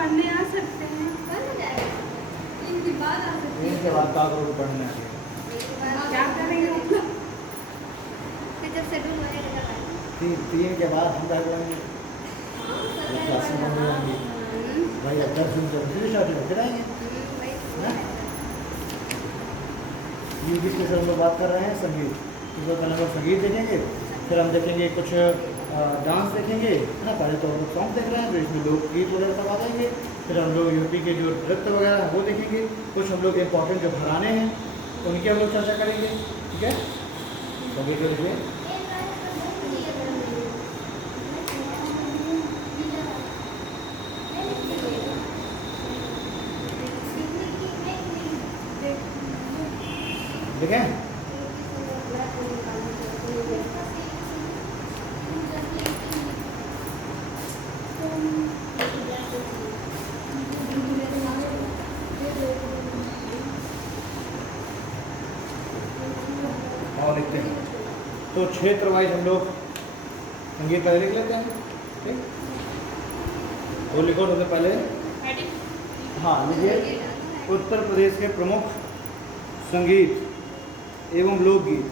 पढ़ने आ सकते हैं। इनके बाद आ सकते हैं। इनके बाद का करोगे पढ़ने आगे? क्या करेंगे मतलब? फिर जब शेड्यूल होएगा तब तीन के बाद हम क्या करेंगे? क्लास में बंद हो जाएंगी भाई। 10 दिन से फिर स्टार्ट होकर आएंगे। म्यूजिक के सर हम लोग बात कर रहे हैं संगीत। तो पहले हम लोग संगीत देखेंगे, फिर हम देखेंगे कुछ डांस देखेंगे, है ना। पहले तो हम लोग सॉन्ग देख रहे हैं, फिर इसमें लोकगीत वगैरह सब आ जाएंगे। फिर हम लोग यूपी के जो नृत्य वगैरह है वो देखेंगे। कुछ हम लोग इम्पोर्टेंट जो घराने हैं उनकी हम लोग चर्चा करेंगे। ठीक है, संगीत के लिए देखें। और लिखते हैं तो क्षेत्र वाइज हम लोग संगीत पहले लिख लेते हैं। ठीक, वो लिखो सबसे पहले। हाँ लिखिए, उत्तर प्रदेश के प्रमुख संगीत एवं लोकगीत।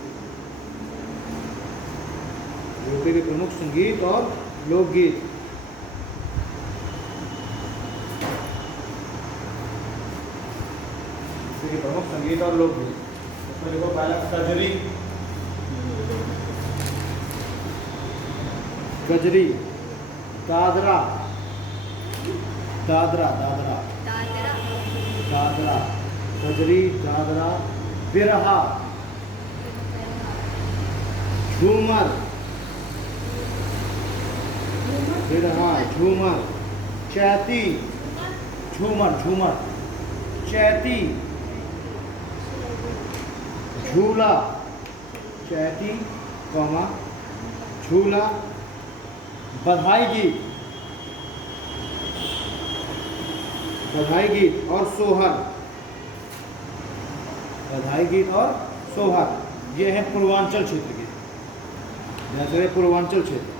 यूपी के प्रमुख संगीत और लोकगीत। यूपी के प्रमुख संगीत और लोकगीत। उसमें देखो पहला कजरी। कजरी, दादरा, दादरा, दादरा, दादरा, कजरी, दादरा, बिरहा, झूमर, बिरहा, झूमर, चैती, झूमर, झूमर, चैती, झूला, चैती कौमा झूला, बधाई गीत, बधाई गीत और सोहर, बधाई गीत और सोहर। ये है पूर्वांचल क्षेत्र के, जैसे पूर्वांचल क्षेत्र।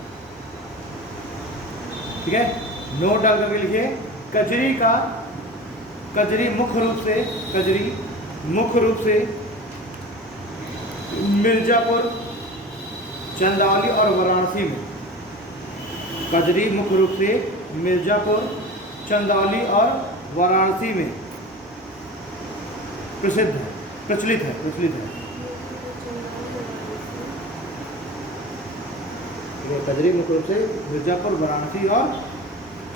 ठीक है, नोट डाल करके लिखिए। कजरी का, कजरी मुख्य रूप से, कजरी मुख्य रूप से मिर्जापुर, चंदौली और वाराणसी में। कजरी मुख्य रूप से मिर्जापुर, चंदौली और वाराणसी में प्रसिद्ध है, प्रचलित है, प्रचलित है। ये कजरी मुख्य रूप से मिर्जापुर, वाराणसी और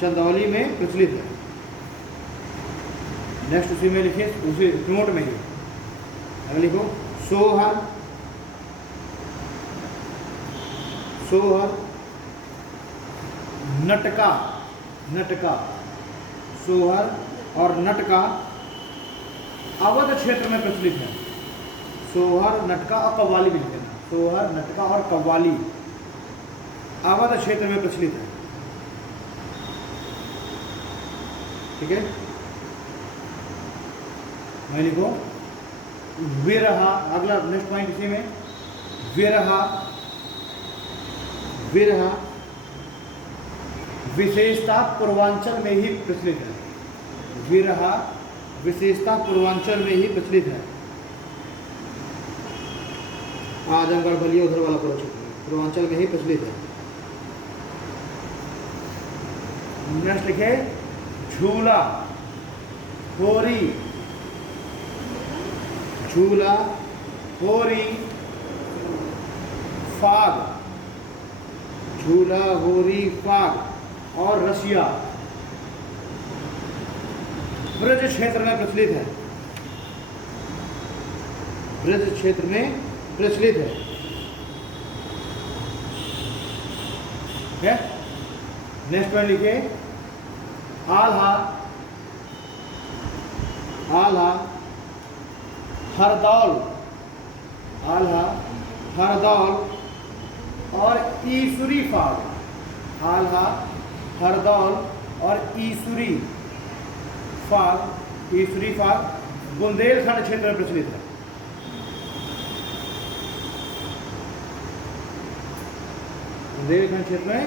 चंदौली में प्रचलित है। नेक्स्ट उसी में लिखिए, उसी नोट में ही अगर लिखो सोहर, सोहर, नटका, नटका, सोहर और नटका अवध क्षेत्र में प्रचलित है। सोहर, नटका और कव्वाली भी लिखे हैं। सोहर, नटका और कव्वाली अवध क्षेत्र में प्रचलित है। ठीक है, मैं लिखो विरहा। अगला नेक्स्ट पॉइंट इसी में, विरहा, विरहा विशेषता पूर्वांचल में ही प्रचलित है। विरहा विशेषता पूर्वांचल में ही प्रचलित है। आजमगढ़, बलिया उधर वाला पूर्वांचल में ही प्रचलित है। नेक्स्ट लिखे झूला, होरी, झूला, होरी, फाग, झूला, होरी, फाग और रसिया ब्रज क्षेत्र में प्रचलित है। ब्रज क्षेत्र में प्रचलित है। नेक्स्ट पॉइंट लिखिए आल्हा, आल्हा, हरदौल, आल्हा, हरदौल और ईसुरी फाग। आल्हा, हरदौल और ईसुरी फाग, ईसुरी फाग बुंदेलखंड क्षेत्र में प्रचलित है। बुंदेलखंड क्षेत्र में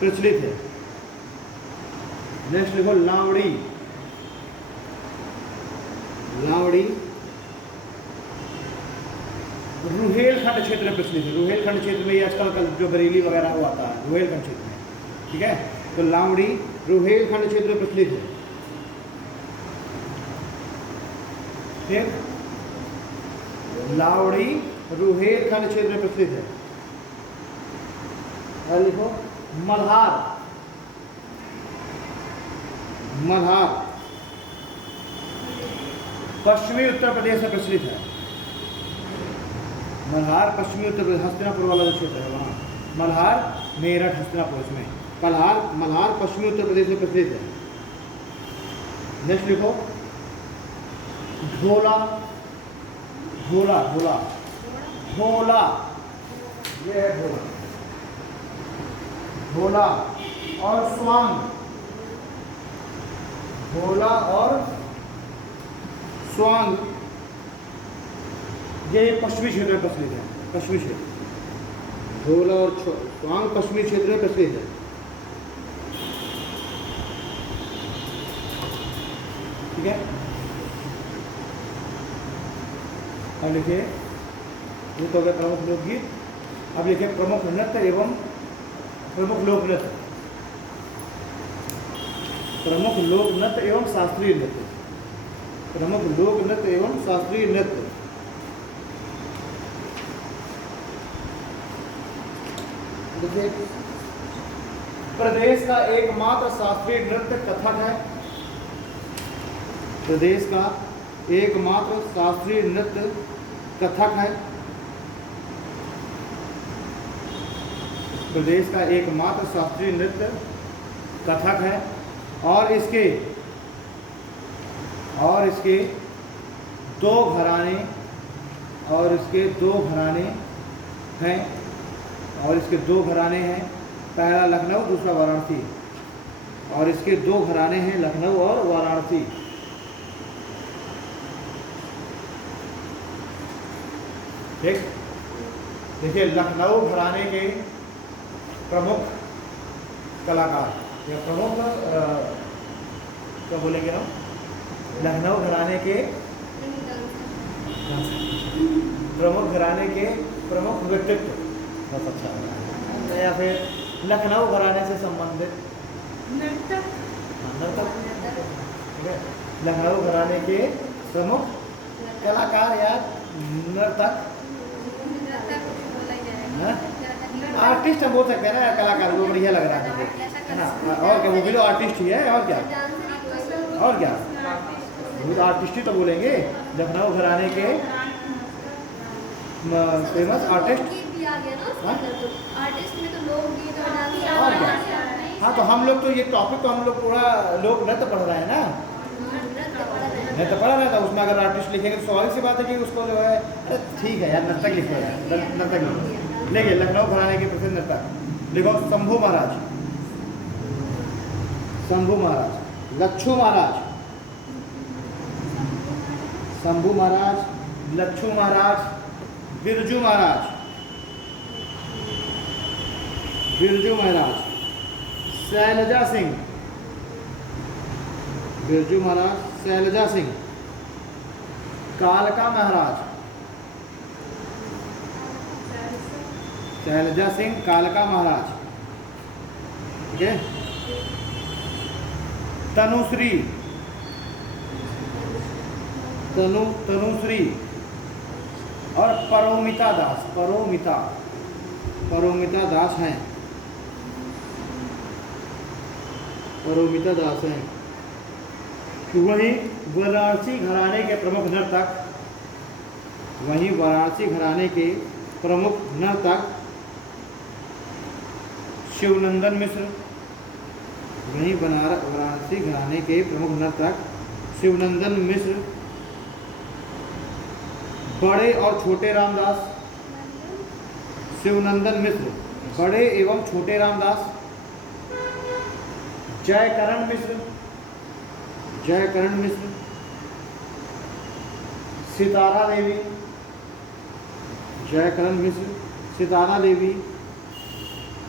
प्रचलित है। नेक्स्ट लिखो लावड़ी। लावड़ी रुहेलखंड क्षेत्र में प्रचलित है। रुहेलखंड क्षेत्र में ये आजकल जो बरेली वगैरह वो आता है, रुहेलखंड क्षेत्र में, ठीक है। तो लावड़ी रुहेलखंड क्षेत्र में प्रचलित है, ठीक। लावड़ी रुहेलखंड क्षेत्र में प्रचलित है। और लिखो मल्हार। मल्हार पश्चिमी उत्तर प्रदेश में प्रचलित है। मल्हार पश्चिमी उत्तर प्रदेश, हस्तिनापुर वाला जो क्षेत्र है वहाँ, मल्हार मेरठ हस्तिनापुर इसमें, मल्हार पश्चिमी उत्तर प्रदेश में प्रचलित है। नेक्स्ट लिखो ढोला। ढोला ढोला ढोला, ये है ढोला। ढोला और स्वांग। ढोला और स्वांग ये पश्चिमी क्षेत्र में प्रचलित है। पश्चिमी क्षेत्र, ढोला और स्वांग पश्चिमी क्षेत्र में प्रचलित है, ठीक है। अब लिखिए, ये तो हो गया प्रमुख लोकगीत। अब लिखिए प्रमुख नृत्य एवं प्रमुख लोक नृत्य। प्रमुख लोक नृत्य एवं शास्त्रीय नृत्य। प्रमुख लोक नृत्य एवं शास्त्रीय नृत्य। देखिए, प्रदेश का एकमात्र शास्त्रीय नृत्य कथक है। प्रदेश का एकमात्र शास्त्रीय नृत्य कथक है। प्रदेश का एकमात्र शास्त्रीय नृत्य कथक है। और इसके दो घराने हैं। और इसके दो घराने हैं, पहला लखनऊ, दूसरा वाराणसी। और इसके दो घराने हैं, लखनऊ और वाराणसी। ठीक। देखिए, लखनऊ घराने के प्रमुख कलाकार या प्रमुख क्या बोलेंगे हम, लखनऊ घराने के प्रमुख व्यक्तित्व, बहुत अच्छा है। या फिर लखनऊ घराने से संबंधित नर्तक, ठीक है। लखनऊ घराने के प्रमुख कलाकार या नर्तक, आर्टिस्ट हम बोल सकते हैं ना, कलाकार वो बढ़िया लग रहा है ना। और क्या, वो भी तो आर्टिस्ट ही है। और क्या, वो तो आर्टिस्ट ही तो बोलेंगे। लखनऊ घराने के फेमस आर्टिस्ट। और क्या, हाँ। तो हम लोग तो ये टॉपिक तो हम लोग पूरा लोक नृत्य पढ़ रहे हैं ना, नृत्य पढ़ रहे हैं। तो उसमें अगर आर्टिस्ट लिखेंगे तो स्वाभाविक सी बात है कि उसको जो है, अरे ठीक है यार, नर्तक लिखो यार, नर्तक लिखो। देखिए, लखनऊ घराने के प्रसिद्ध नर्तक लिखो, शंभू महाराज, शंभू महाराज, लच्छू महाराज, शंभू महाराज, लच्छू महाराज, बिरजू महाराज, शैलजा सिंह, बिरजू महाराज, शैलजा सिंह, कालका महाराज, शैलजा सिंह, कालका महाराज, ठीक है। तनुश्री, तनुश्री और परोमिता दास, परोमिता दास हैं, परोमिता दास हैं। वहीं वाराणसी घराने के प्रमुख नर्तक, शिवनंदन मिश्र। वहीं वाराणसी घराने के प्रमुख नर्तक शिवनंदन मिश्र, बड़े और छोटे रामदास, शिवनंदन मिश्र, बड़े एवं छोटे रामदास, जयकरण मिश्र, सितारा देवी, जयकरण मिश्र, सितारा देवी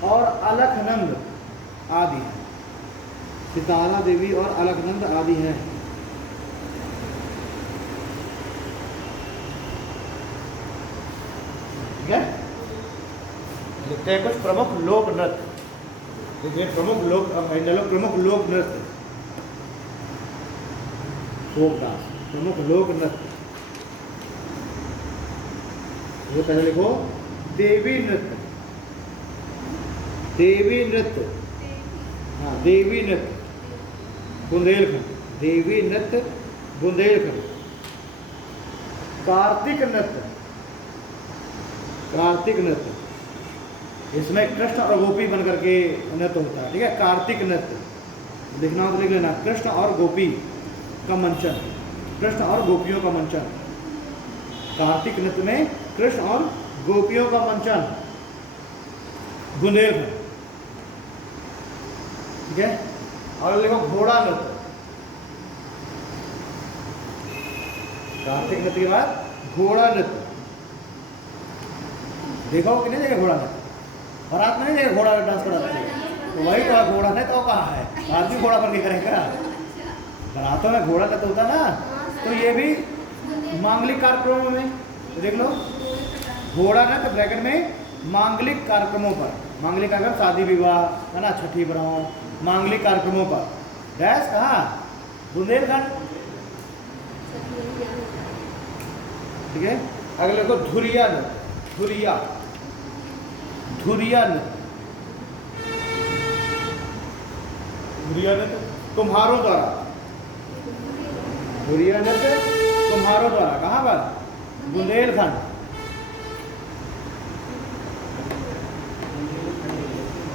और अलखनंद आदि हैं। सितारा देवी और अलकनंद आदि हैं। ठीक है, लिखते हैं कुछ प्रमुख लोक नृत्य। देखिए प्रमुख लोक नृत्य, फोक डांस, प्रमुख लोक नृत्य। ये पहले लिखो देवी नृत्य, देवी नृत्य, हाँ देवी नृत्य बुंदेलखंड, देवी नृत्य बुंदेलखंड। कार्तिक नृत्य, कार्तिक नृत्य, इसमें कृष्ण और गोपी बनकर के नृत्य होता है। ठीक है, कार्तिक नृत्य लिखना तो लिख लेना, कृष्ण और गोपी का मंचन, कृष्ण और गोपियों का मंचन। कार्तिक नृत्य में कृष्ण और गोपियों का मंचन, बुंदेलखंड। ठीक है, और लिखो घोड़ा नृत्य। कार्तिक नृत्य के बाद घोड़ा नृत्य। देखो कि नहीं देखे घोड़ा नृत्य, बारात में नहीं देखे घोड़ा डांस कराते हैं, तो वही तो है घोड़ा नृत्य। तो कहाँ है, आदमी घोड़ा पर नहीं करेगा, बारातों में घोड़ा नृत्य होता ना। तो ये भी मांगलिक कार्यक्रमों में तो देख लो, घोड़ा नृत्य ब्रैकेट में मांगलिक कार्यक्रमों पर, मांगलिक कार्यक्रम शादी विवाह है ना, छठी ब्रह्म, मांगलिक कार्यक्रमों पर। डैश कहाँ, बुंदेलखंड। ठीक है, अगले को धुरिया नृत्य, धुरिया, धुरिया नृत्य, धुरिया नृत्य कुम्हारों द्वारा, धुरिया नृत्य कुम्हारों द्वारा। कहाँ पर, बुंदेलखंड।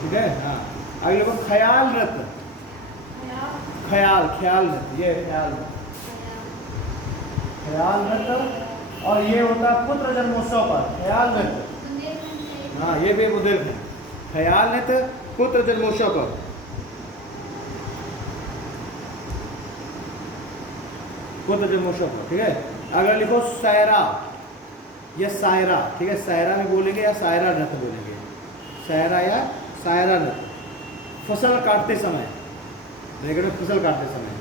ठीक है, हाँ। अगले को ख्याल नृत्य, ख्याल, ख्याल नृत्य, ये ख्याल, ख्याल नृत्य। और ये होता है पुत्र जन्मोत्सव पर, ख्याल नृत्य। हाँ, ये भी बुंदेलखंड, ख्याल नृत्य पुत्र जन्मोत्सव पर, पुत्र जन्मोत्सव पर। ठीक है, अगर लिखो सायरा या सायरा। ठीक है, सायरा में बोलेंगे या सायरा नृत्य बोलेंगे, सायरा या सायरा नृत्य। फसल काटते समय, ब्रैकेट में फसल काटते समय,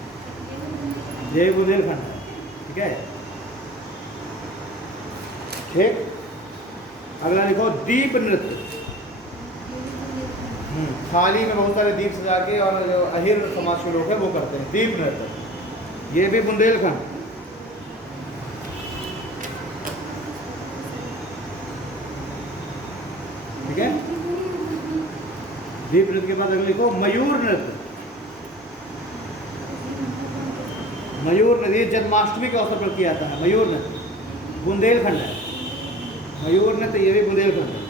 ये बुंदेलखंड है। ठीक है, ठीक। अगला लिखो दीप नृत्य। थाली में बहुत सारे दीप सजा के, और जो अहिर समाज के लोग हैं वो करते हैं दीप नृत्य, ये भी बुंदेलखंड। ठीक है, दीप नृत्य के बाद अगले लिखो मयूर नृत्य। मयूर नृत्य जन्माष्टमी के अवसर पर किया जाता है, मयूर नृत्य बुंदेलखंड है। मयूर नृत्य ये भी बुंदेलखंड है।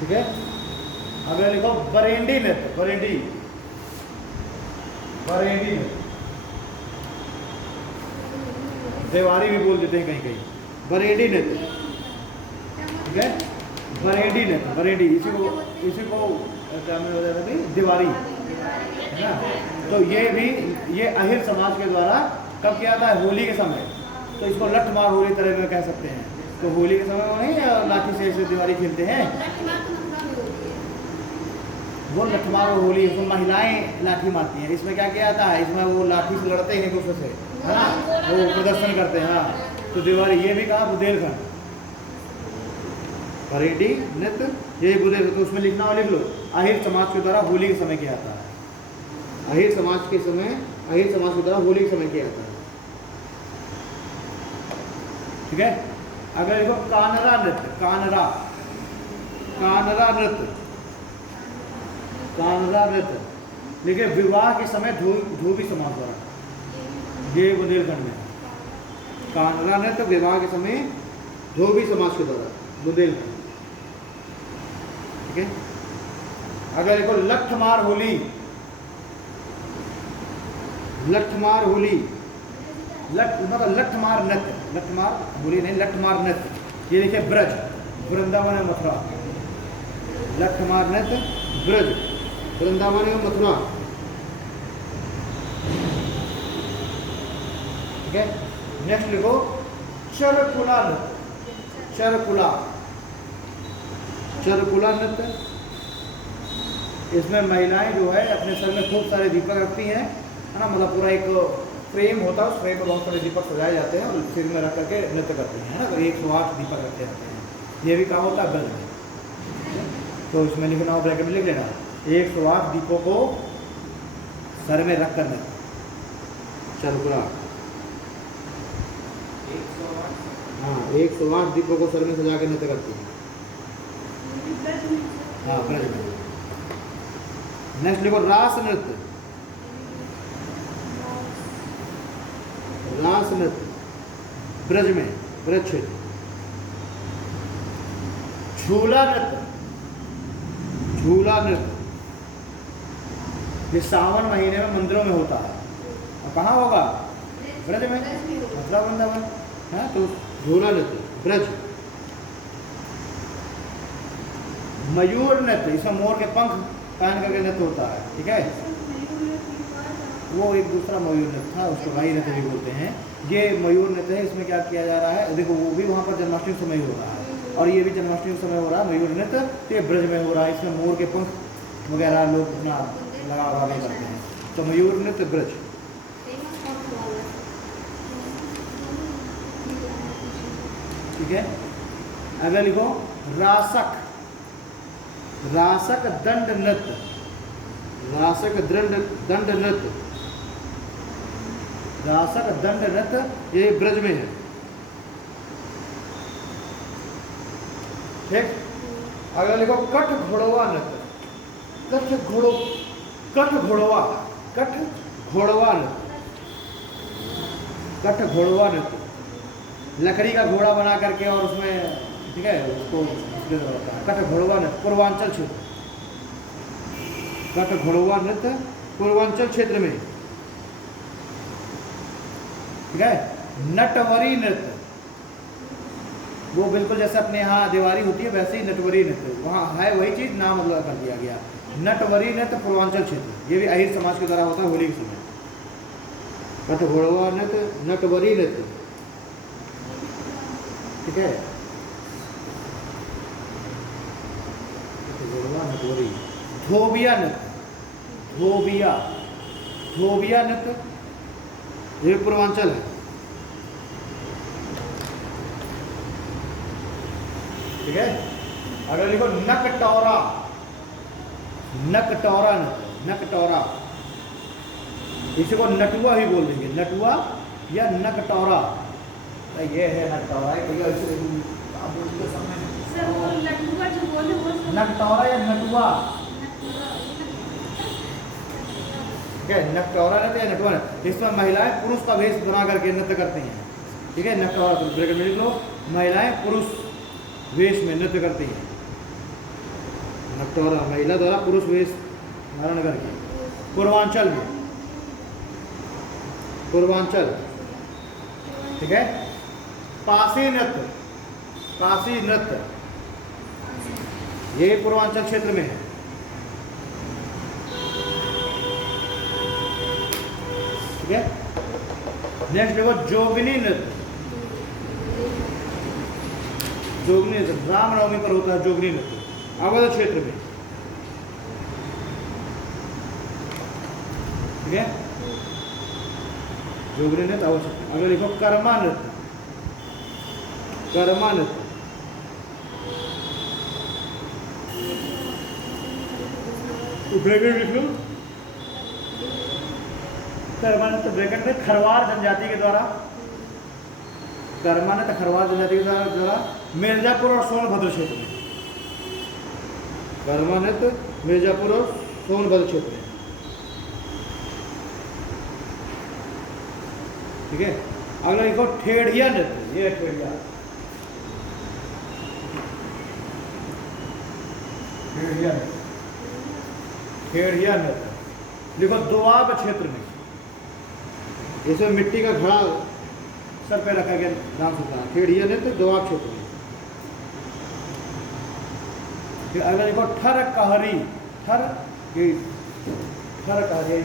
ठीक है, अगला लिखो बरेंडी नृत्य, बरेंडी, बरेंडी नृत्य, देवारी भी बोल देते हैं कहीं कहीं, बरेंडी नृत्य। ठीक है, बरेंडी नृत्य, बरेंडी, इसी को क्या में हो जाता है दिवाली है ना। तो ये भी, ये अहिर समाज के द्वारा कब किया जाता है, होली के समय। तो इसको लठ मार होली तरह में कह सकते हैं। तो होली के समय वो नहीं लाठी से ऐसे दिवाली खेलते हैं, वो लठमार होली, इसमें महिलाएं लाठी मारती हैं। इसमें क्या किया जाता है, इसमें वो लाठी से लड़ते हैं एक दूसरे से, है ना, वो प्रदर्शन करते हैं। हाँ, तो दिवाली ये भी कहा बुंदेलखंड, बरेंडी नृत्य ये बुंदेलखंड। तो उसमें लिखना हो लिख लो, अहिर समाज के द्वारा होली के समय किया जाता है, अहिर समाज के समय, अहिर समाज के द्वारा होली के समय किया जाता है। ठीक है, अगर देखो कानरा नृत्य, कानरा, कानरा नृत्य, कानरा नृत्य देखिए विवाह के समय धोबी समाज द्वारा, ये बुंदेलखंड में। कानरा नृत्य विवाह के समय धोबी समाज के द्वारा, बुंदेलखंड। ठीक है, अगर देखो लठमार होली, लठमार होली, लठ मतलब लठमार नृत्य, लठमार होली नहीं, लठमार नृत्य। ये देखिए ब्रज, वृंदावन और मथुरा, लठमार नृत्य ब्रज, वृंदावन और मथुरा। ठीक है, नेक्स्ट लिखो चरकुला नृत्य, चरकुला, चरकुला नृत्य, इसमें महिलाएं जो है अपने सर में खूब सारे दीपक रखती हैं, है ना, मतलब पूरा एक फ्रेम होता है, उस फ्रेम में बहुत सारे दीपक सजाए जाते हैं और सिर में रख करके नृत्य करती हैं, है ना। तो 108 दीपक रखे जाते हैं। ये भी कहा होता है ब्रज में, तो इसमें लिखना हो, ब्रैकेट में लिख लेना 108 दीपों को सर में रख कर नृत्य। चल पूरा, हाँ 108 दीपों को सर में सजा के नृत्य करती है। हाँ ब्रज में। नेक्स्ट लिखो रास नृत्य। रास नृत्य ब्रज में, ब्रज क्षेत्र। झूला नृत्य, झूला नृत्य ये सावन महीने में मंदिरों में होता है। और कहाँ होगा? ब्रज में, मथुरा वृंदावन, है। तो झूला नृत्य ब्रज। मयूर नृत्य, इसमें मोर के पंख पहन करके नृत्य होता है, ठीक है। वो एक दूसरा मयूर नृत्य था, उसको राई नृत्य भी बोलते हैं। ये मयूर नृत्य है, इसमें क्या किया जा रहा है, देखो वो भी वहाँ पर जन्माष्टमी समय हो रहा है और ये भी जन्माष्टमी समय हो रहा है मयूर नृत्य। तो ये ब्रज में हो रहा है, इसमें मोर के पंख वगैरह लोग अपना लगा उगा करते हैं। तो मयूर नृत्य ब्रज, ठीक है। अगर लिखो रासक, रासक दंड नृत्य, रासक दंड नृत्य, रासक दंड नृत्य ये ब्रज में है, ठीक। अगर लिखो कठ घोड़वा नृत्य, कठ घोड़ो, कठ घोड़वा, कठ घोड़वा नृत्य, कठ घोड़वा नृत्य लकड़ी का घोड़ा बना करके और उसमें, ठीक है, उसको कठ घोड़वा नृत्य पूर्वांचल क्षेत्र, कठ घोड़वा नृत्य पूर्वांचल क्षेत्र में, ठीक है। नटवरी नृत्य वो बिल्कुल जैसे अपने यहाँ दिवाली होती है वैसे ही नटवरी नृत्य वहाँ है, वही चीज नाम मतलब कर दिया गया। नटवरी नृत्य पूर्वांचल क्षेत्र, ये भी अहिर समाज के द्वारा होता है होली के समय। कठ घोड़वा नृत्य, नटवरी नृत्य, ठीक है। नटवरी। धोबिया नृत्य, धोबिया, धोबिया नृत्य ये पूर्वांचल है, ठीक है। अगर लिखो नकटौरा, नकटौरा नृत्य, नकटौरा इसी को नटुआ ही बोल देंगे, नटुआ या नकटौरा। ये है नकटौरा, नकटौरा या नटुआ, ठीक है। नकटौरा नृत्य या नटुआ नृत्य, इसमें महिलाएं पुरुष का वेश बना करके नृत्य करती हैं, ठीक है। नकटौरा तो ब्रैकेट में लिख लो, महिलाएं पुरुष वेश में नृत्य करती हैं। नकटौरा महिला द्वारा पुरुष वेश धारण करके पूर्वांचल में, पूर्वांचल, ठीक है। पासी नृत्य, पासी नृत्य ये पूर्वांचल क्षेत्र में है, ठीक है। नेक्स्ट देखो जोगिनी नृत्य, जोगिनी नृत्य रामनवमी पर होता है जोगिनी नृत्य अवध क्षेत्र में, ठीक है। जोगिनी नृत्य अवध क्षेत्र। अगर देखो कर्मा नृत्य, कर्मा नृत्य ब्रैकेट लिख लो, कर्मा नृत्य ब्रैकेट में खरवार जनजाति के द्वारा, कर्मा नृत्य खरवार जनजाति के द्वारा मिर्जापुर और सोनभद्र क्षेत्र में, कर्मा नृत्य मिर्जापुर और सोनभद्र क्षेत्र में, ठीक है। अगला लिखो ठेढ़िया नृत्य, ये ठेढ़िया, ठेढ़िया नृत्य, ठेढ़िया नृत्य लिखो दोआब क्षेत्र में, इसमें मिट्टी का घड़ा सर पे रखा गया नाम होता है ठेढ़िया नृत्य दोआब क्षेत्र में। फिर अगला लिखो ठर कहरी, ठर ठर कहरी,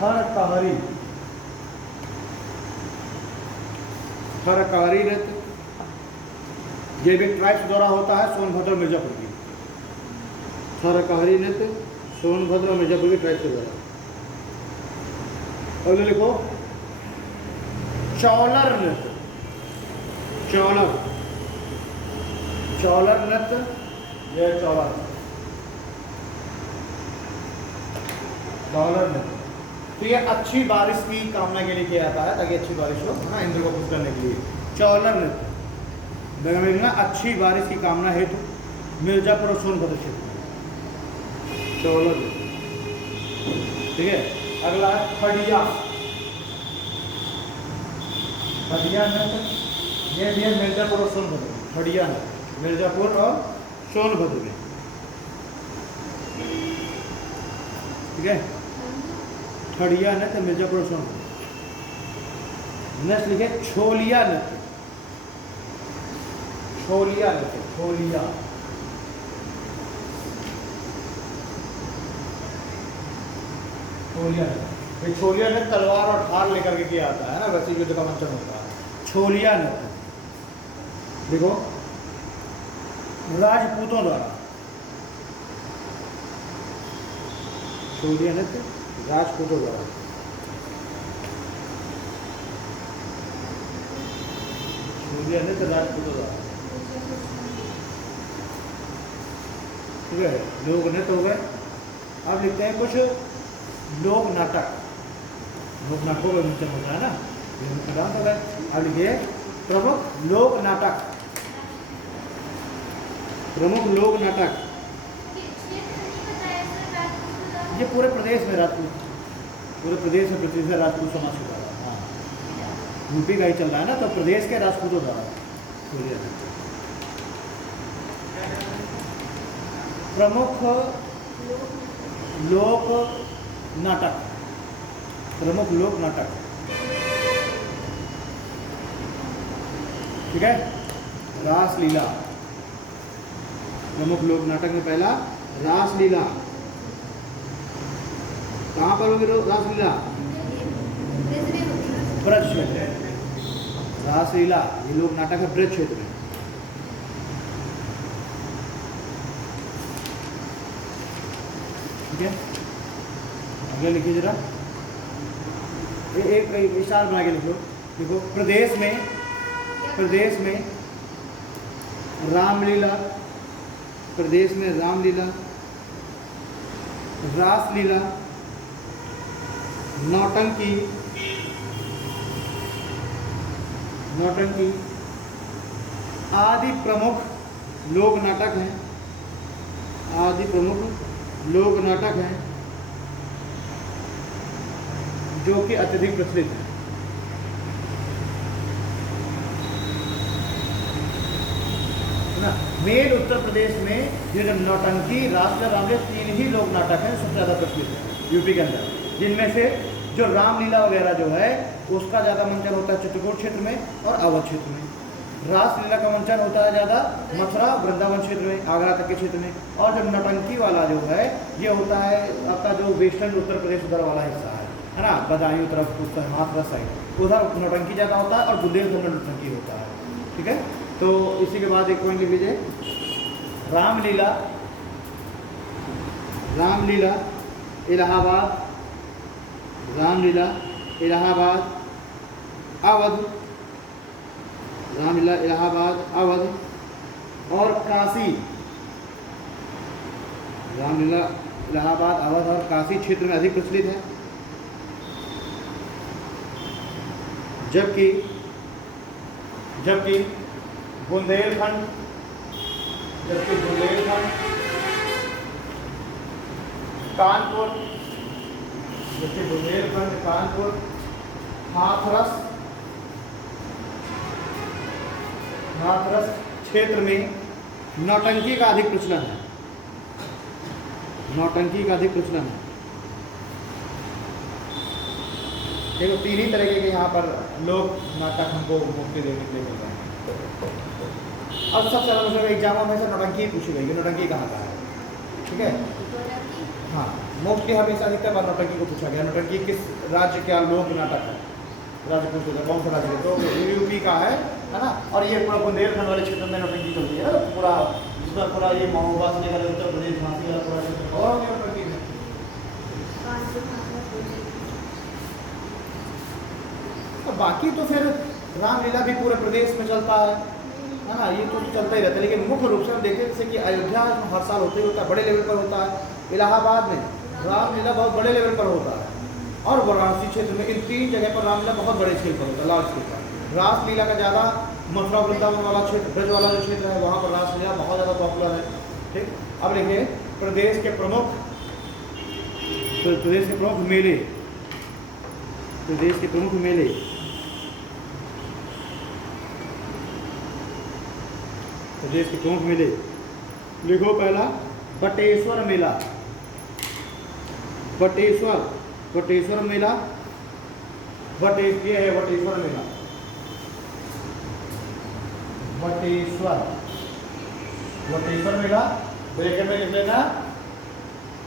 ठर कहरी, ठर कहरी नृत्य ये भी ट्राइब्स द्वारा होता है सोनभद्र मिर्जापुर की, थारकहारी नृत्य सोनभद्र और मिर्जापुर की ट्राइब के द्वारा। अगले लिखो चौलर नृत्य। चौलर नृत्य, यह चौलर नृत्य। तो ये अच्छी बारिश की कामना के लिए किया जाता है, ताकि अच्छी बारिश हो, है ना, इंद्र को खुश करने के लिए। चौलर नृत्य देखना, अच्छी बारिश की कामना हेतु मिर्जापुर और सोनभद्र क्षेत्र में चौलर नृत्य। ठीक है, अगला है खड़िया। खड़िया नृत्य, ये भी है मिर्जापुर और सोनभद्र। खड़िया नृत्य मिर्जापुर और सोनभद्र में। ठीक है, खड़िया नृत्य मिर्जापुर और सोनभद्र। नेक्स्ट लिखे छोलिया नृत्य। छोलिया नृत्य, छोलिया छोलिया नृत्य। ये छोलिया नृत्य तलवार और ढाल लेकर के किया जाता है ना, वैसे युद्ध का मंचन होता है। छोलिया नृत्य देखो राजपूतों द्वारा। छोलिया नृत्य राजपूतों द्वारा। छोलिया नृत्य राजपूतों द्वारा। ठीक है, लोक नृत्य हो गए। अब लिखते हैं कुछ लोक नाटक। लोक नाटकों का मंचन होता है ना, ये मुख्य डांस हो गए। अब लिखिए प्रमुख लोक नाटक। प्रमुख लोक नाटक, ये पूरे प्रदेश में राजपूत, पूरे प्रदेश में प्रतिशत राजपूत समाज के द्वारा। हाँ, यूपी का ही चल रहा है ना, तो प्रदेश के राजपूतों द्वारा। प्रमुख लोक नाटक। प्रमुख लोक नाटक। ठीक है, रासलीला। प्रमुख लोक नाटक में पहला रासलीला। कहाँ पर होगी रासलीला? ब्रज क्षेत्र। रासलीला ये लोक नाटक है ब्रज क्षेत्र में। ठीक है, आगे लिखिए जरा, एक विचार बना के लिखो। देखो प्रदेश में रामलीला, प्रदेश में रामलीला, रासलीला, नौटंकी आदि प्रमुख लोक नाटक हैं। आदि प्रमुख लोक नाटक हैं जो कि अत्यधिक प्रचलित है। ना, मेन उत्तर प्रदेश में ये नौटंकी, रासलीला, रामलीला तीन ही लोक नाटक हैं सबसे ज़्यादा प्रचलित है यूपी के अंदर, जिनमें से जो रामलीला वगैरह जो है उसका ज़्यादा मंचन होता है चित्रकूट क्षेत्र में और अवध क्षेत्र में। रासलीला का मंचन होता है ज़्यादा मथुरा वृंदावन क्षेत्र में, आगरा तक के क्षेत्र में। और जो नौटंकी वाला जो है ये होता है आपका जो वेस्टर्न उत्तर प्रदेश उधर वाला हिस्सा है ना, बदायूं तरफ, उत्तर हाथरस साइड, उधर नौटंकी ज़्यादा होता है और बुंदेलखंड में नौटंकी होता है। ठीक है, तो इसी के बाद एक पॉइंट लिख लीजिए, रामलीला इलाहाबाद, रामलीला इलाहाबाद अवध, रामलीला इलाहाबाद अवध और काशी। रामलीला इलाहाबाद अवध और काशी क्षेत्र में अधिक प्रचलित है, जबकि बुंदेलखंड, कानपुर, हाथरस क्षेत्र में नौटंकी का अधिक प्रचलन है। नौटंकी का अधिक प्रचलन है। देखो तीन ही तरीके के यहाँ पर लोक नाटक हमको मुक्ति देने के लिए मिल रहे हैं। और सबसे ज़्यादा मुझे एग्जामों में से नौटंकी पूछी गई, नौटंकी कहाँ का है। ठीक है, हाँ, मोस्टली हमेशा अधिकतर बार नौटंकी को पूछा गया। नौटंकी किस राज्य का लोक नाटक है, राज्य पूछ होता है कौन सा राज्य है, तो यूपी का है ना। और ये पूरा बुंदेलखंड वाले क्षेत्र में नौटंकी चलती है ना, पूरा जिसमें पूरा ये महोबा से लेकर उत्तर प्रदेश, झांसी वाला पूरा बाकी तो फिर रामलीला भी पूरे प्रदेश में चलता है ना, ये तो चलता ही रहता है। लेकिन मुख्य रूप से हम देखें जैसे कि अयोध्या हर साल होते ही होता है, बड़े लेवल पर होता है। इलाहाबाद में रामलीला बहुत बड़े लेवल पर होता है, और वाराणसी क्षेत्र में इन 3 जगह पर रामलीला बहुत बड़े स्केल पर होता है, लार्ज स्केल पर। रासलीला का ज़्यादा मथुरा वृंदावन वाला क्षेत्र, ब्रज वाला जो क्षेत्र है, वहाँ पर रासलीला बहुत ज़्यादा पॉपुलर है। ठीक, अब देखिए प्रदेश के प्रमुख मेले, प्रदेश के प्रमुख मेले। प्रदेश के प्रमुख मेले लिखो। पहला बटेश्वर मेला, बटेश्वर मेला, ये है बटेश्वर मेला, बटेश्वर मेला। ब्रैकेट में लिख लेना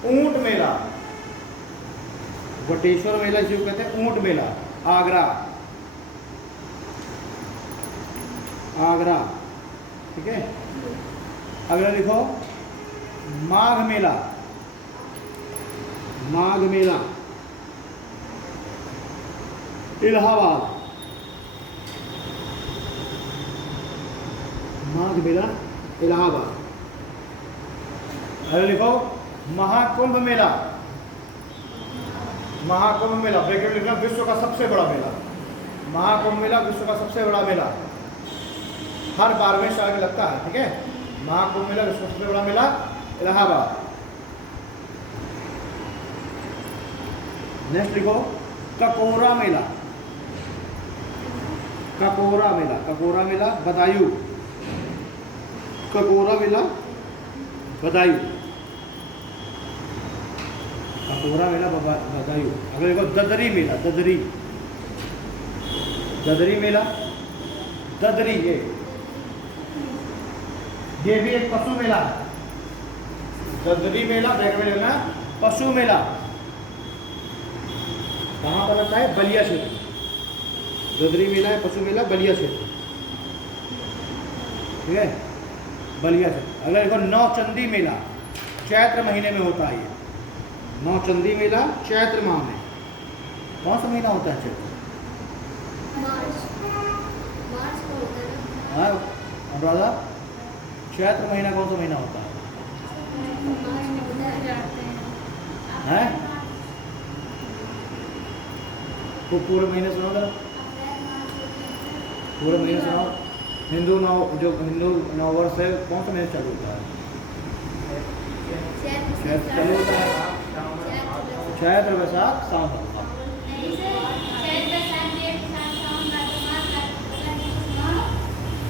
ऊंट मेला, बटेश्वर मेला जिसे कहते हैं ऊंट मेला, आगरा, ठीक है। अगला लिखो माघ मेला, इलाहाबाद, माघ मेला इलाहाबाद। अगला लिखो महाकुंभ मेला, ब्रैकेट में लिखना विश्व का सबसे बड़ा मेला, महाकुंभ मेला विश्व का सबसे बड़ा मेला, हर 12वें साल में लगता है। ठीक है, महाकुंभ मेला विश्व का सबसे बड़ा मेला, इलाहाबाद। नेक्स्ट लिखो ककोरा मेला, बदायूं, ककोरा मेला बदायूं, अगर देखो ददरी मेला, ददरी ये भी एक पशु मेला है। ददरी मेला देखना पशु मेला कहाँ पर लगता है? बलिया क्षेत्र। ददरी मेला है पशु मेला, बलिया क्षेत्र। ठीक है, बलिया क्षेत्र। अगर देखो नौचंदी मेला चैत्र महीने में होता है। ये नौचंदी मेला चैत्र माह में, कौन सा महीना होता है? चैत्र, मार्च को होता है ना। हाँ अनुराधा, चैत्र महीना कौन सा महीना होता है? हैं? तो पूरे महीने सुनो जरा, पूरे महीने सुनो। हिंदू नववर्ष है, कौन सा महीने चालू होता है? चैत्र चालू होता है। चैत्र, वैशाख, सावन।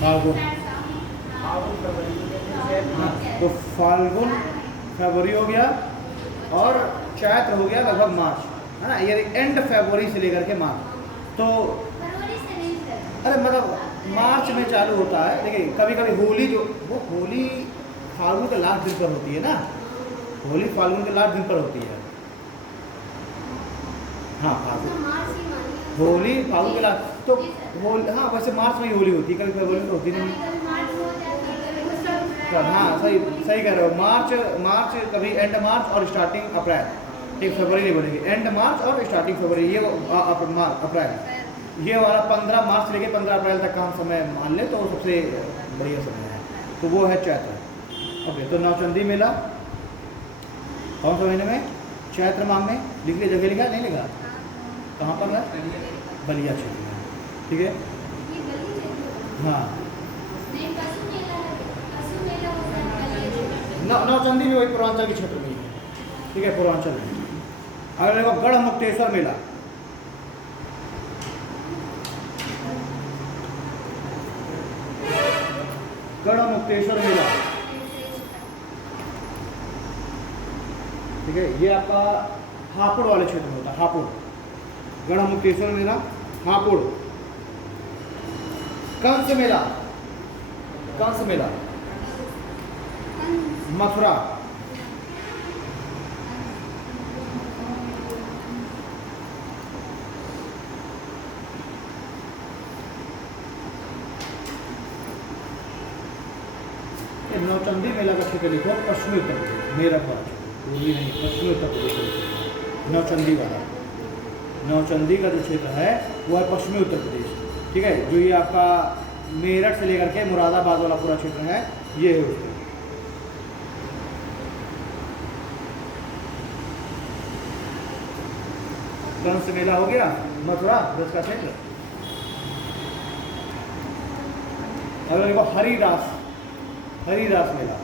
फाल्गुन, तो फाल्गुन फरवरी हो गया, और चैत्र हो गया लगभग मार्च, है ना। ये एंड फरवरी से लेकर के मार्च, तो अरे मतलब मार्च में चालू होता है। देखिए कभी कभी होली, जो वो होली फाल्गुन के लास्ट दिन पर होती है ना, होली फाल्गुन के लास्ट दिन पर होती है। हाँ फाल्गुन, होली फाल्गुन के लास्ट, तो होली, हाँ वैसे मार्च में ही होली होती है, कभी फरवरी में होती नहीं। हाँ सही कह रहे हो। मार्च कभी एंड मार्च और स्टार्टिंग अप्रैल, ठीक, फरवरी नहीं बोलेंगे, एंड मार्च और स्टार्टिंग फरवरी, ये अप्रैल, ये वाला 15 मार्च से लेकर 15 अप्रैल तक का हम समय मान ले तो वो सबसे बढ़िया समय है, तो वो है चैत्र। ओके, तो नौचंदी मेला कौन सा महीने में? चैत्र माह में। लिख लिया, जगह लिखा नहीं लिखा? कहाँ पर है? बलिया क्षेत्र में। ठीक है, हाँ। नौचंदी भी वही पूर्वांचल के क्षेत्र में ही है। ठीक है, पूर्वांचल में। अगर देखो गढ़ मुक्तेश्वर मेला, ठीक है, ये आपका हापुड़ वाले क्षेत्र में होता है। हापुड़, गढ़ मुक्तेश्वर मेला, हापुड़। कंस मेला मथुरा, नौचंदी मेला का क्षेत्र लिखो पश्चिमी उत्तर प्रदेश, मेरठ वाला, पूर्वी नहीं, पश्चिमी उत्तर प्रदेश, नौचंदी वाला। नौचंदी का जो क्षेत्र है वो है पश्चिमी उत्तर प्रदेश, ठीक है। जो ये आपका मेरठ से लेकर के मुरादाबाद वाला पूरा क्षेत्र है ये है उसका। कंस मेला हो गया, मथुरा ब्रज का क्षेत्र। अगर देखो हरिदास, हरिदास मेला,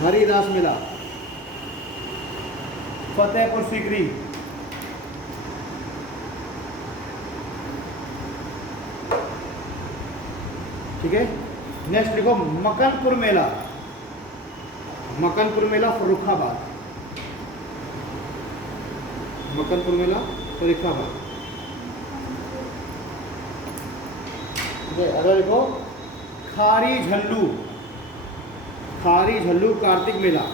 हरिदास मेला फतेहपुर सीकरी, ठीक है। नेक्स्ट देखो मकनपुर मेला, मकनपुर मेला फर्रुखाबाद, मकनपुर मेला फर्रुखाबाद, ठीक है। अगर देखो खारी झल्लू, खारी झल्लू कार्तिक मेला,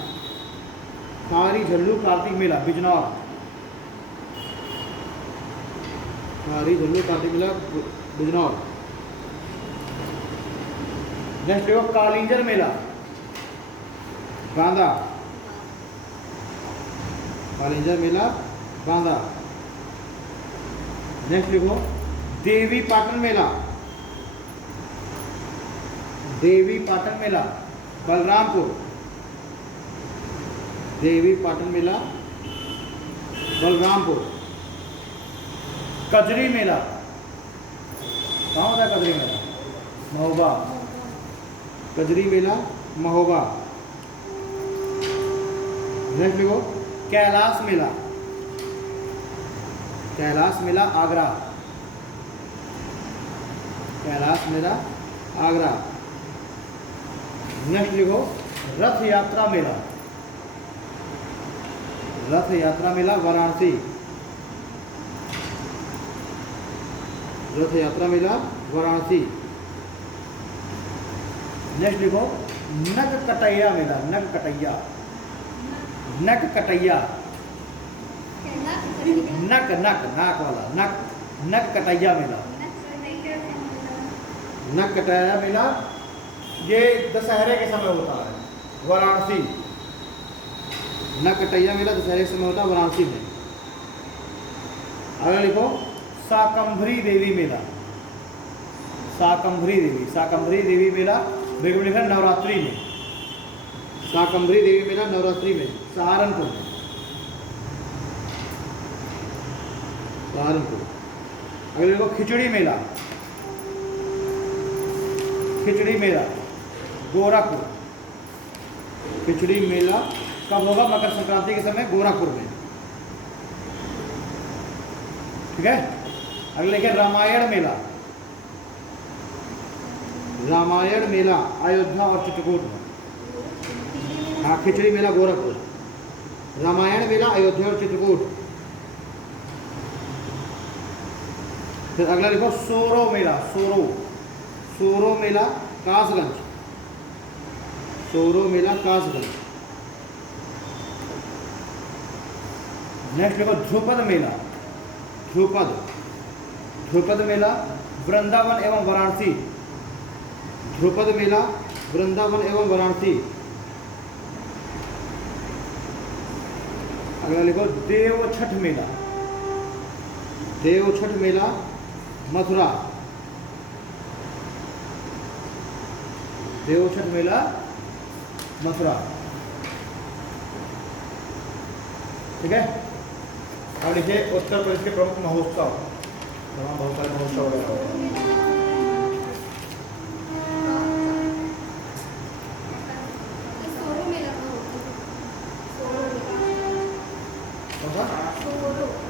खारी झल्लू कार्तिक मेला बिजनौर, खारी झल्लू कार्तिक मेला बिजनौर। नेक्स्ट देखो कालिंजर मेला बांदा, कालिंजर मेला बांदा। नेक्स्ट देखो देवी पाटन मेला, देवी पाटन मेला बलरामपुर, देवी पाटन मेला बलरामपुर। कजरी मेला कहाँ होता है? कजरी मेला महोबा, कजरी मेला महोबा। नेक्स्ट देखो कैलाश मेला, कैलाश मेला आगरा, कैलाश मेला आगरा। नेक्स्ट लिखो रथ यात्रा मेला, रथ यात्रा मेला वाराणसी, रथ यात्रा मेला वाराणसी। नेक्स्ट लिखो नग कटैया मेला, नग कटैया, नग कटैया, नक नक नाक वाला नक, नग कटैया मेला, नग कटैया मेला ये दशहरे के समय होता है वाराणसी। नग कटैया मेला दशहरे के समय होता है वाराणसी में। अगर लिखो शाकंभरी देवी मेला, शाकंभरी देवी, शाकंभरी देवी मेला बिल्कुल लिखा नवरात्रि में, शाकंभरी देवी मेला नवरात्रि में सहारनपुर में, सहारनपुर। अगर देखो खिचड़ी मेला, खिचड़ी मेला गोरखपुर, खिचड़ी मेला कब होगा? मकर संक्रांति के समय गोरखपुर में, ठीक है। अगले लिखे रामायण मेला, रामायण मेला अयोध्या और चित्रकूट में। हाँ खिचड़ी मेला गोरखपुर, रामायण मेला अयोध्या और चित्रकूट। फिर अगला लिखो सोरो मेला, सोरो, सोरो मेला कासगंज, सोरो मेला कासगंज। नेक्स्ट लिखो ध्रुपद मेला, ध्रुपद, ध्रुपद मेला वृंदावन एवं वाराणसी, ध्रुपद मेला वृंदावन एवं वाराणसी। अगला लिखो देवछठ मेला, देवछठ मेला मथुरा, देवछठ मेला मथुरा, ठीक है। अब लिखिए उत्तर प्रदेश के प्रमुख महोत्सव, तमाम बहुत सारे महोत्सव वगैरह होते हैं।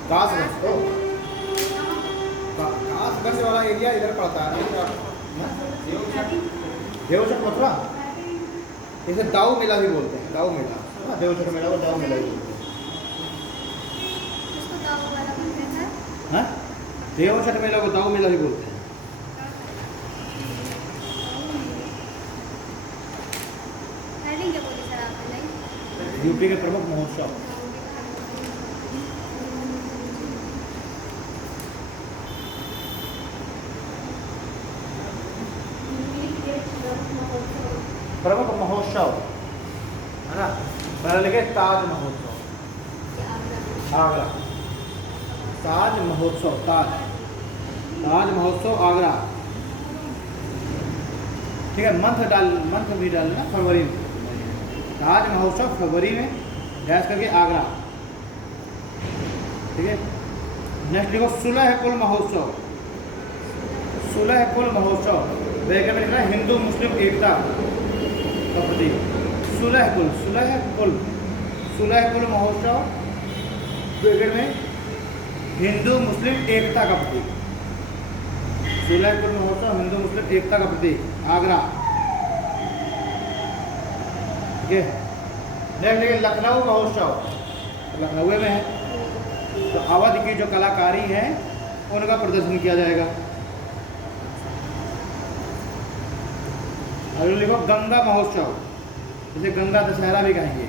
कासगंज, कासगंज वाला एरिया इधर पड़ता है ना, देवछठ मथुरा, इसे दाऊ मेला भी बोलते हैं, दाऊ मेला, हाँ देवछठ मेला को दाऊ मेला भी बोलते हैं, हाँ देवछठ मेला को दाऊ मेला भी बोलते हैं। यूपी के प्रमुख महोत्सव, प्रमुख महोत्सव है ना। पहले लिखे ताज महोत्सव आगरा, ताज महोत्सव, ताज महोत्सव आगरा। ठीक है, मंथ भी डालना फरवरी में। ताज महोत्सव फरवरी में डैश करके आगरा। ठीक है, नेक्स्ट लिखो सुलह कुल महोत्सव। सुलह कुल महोत्सव ब्रैकेट में लिखना है हिंदू मुस्लिम एकता का प्रतीक। सुलह कुल महोत्सव ब्रैकेट में हिंदू मुस्लिम एकता का प्रतीक। सुलह कुल महोत्सव हिंदू मुस्लिम एकता का प्रतीक, आगरा। ठीक है, नेक्स्ट देखिए लखनऊ महोत्सव, लखनऊ में है, तो अवध की जो कलाकारी है उनका प्रदर्शन किया जाएगा। अगले लिखो गंगा महोत्सव, जिसे गंगा दशहरा भी कहेंगे।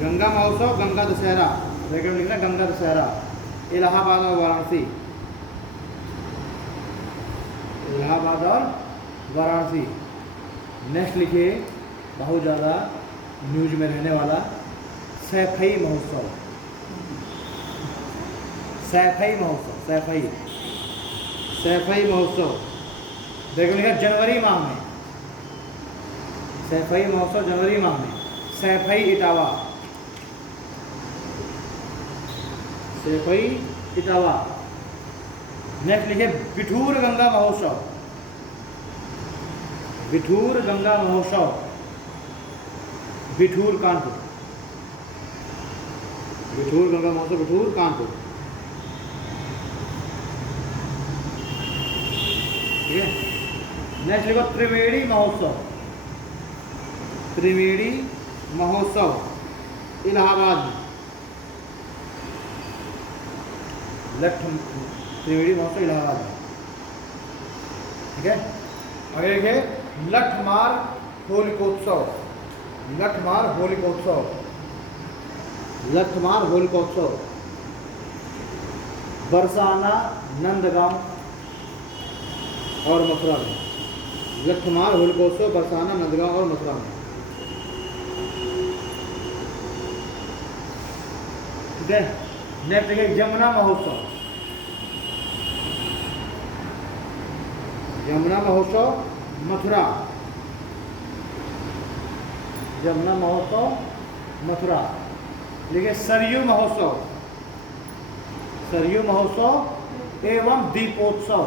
गंगा महोत्सव, गंगा दशहरा, ब्रैकेट में लिखना गंगा दशहरा, इलाहाबाद और वाराणसी। इलाहाबाद और वाराणसी। नेक्स्ट लिखिए बहुत ज़्यादा न्यूज में रहने वाला सैफई महोत्सव। सैफई महोत्सव देखो लिखा जनवरी माह में। सैफई महोत्सव जनवरी माह में, सैफई इटावा। नेक्स्ट लिखिए बिठूर गंगा महोत्सव। बिठूर गंगा महोत्सव, बिठूर कानपुर। बिठूर गंगा महोत्सव, बिठूर कानपुर। ठीक है, नेक्स्ट लिखो त्रिवेणी महोत्सव। त्रिवेणी महोत्सव इलाहाबाद में। त्रिवेणी महोत्सव इलाहाबाद में। ठीक है, आगे देखिए लठमार होलिकोत्सव। लठमार होलिकोत्सव बरसाना, नंदगांव और मथुरा में। लठमार होलिकोत्सव बरसाना, नंदगांव और मथुरा में। ठीक है, नेक्स्ट देखिए यमुना महोत्सव। यमुना महोत्सव मथुरा। यमुना महोत्सव मथुरा। देखिए सरयू महोत्सव एवं दीपोत्सव।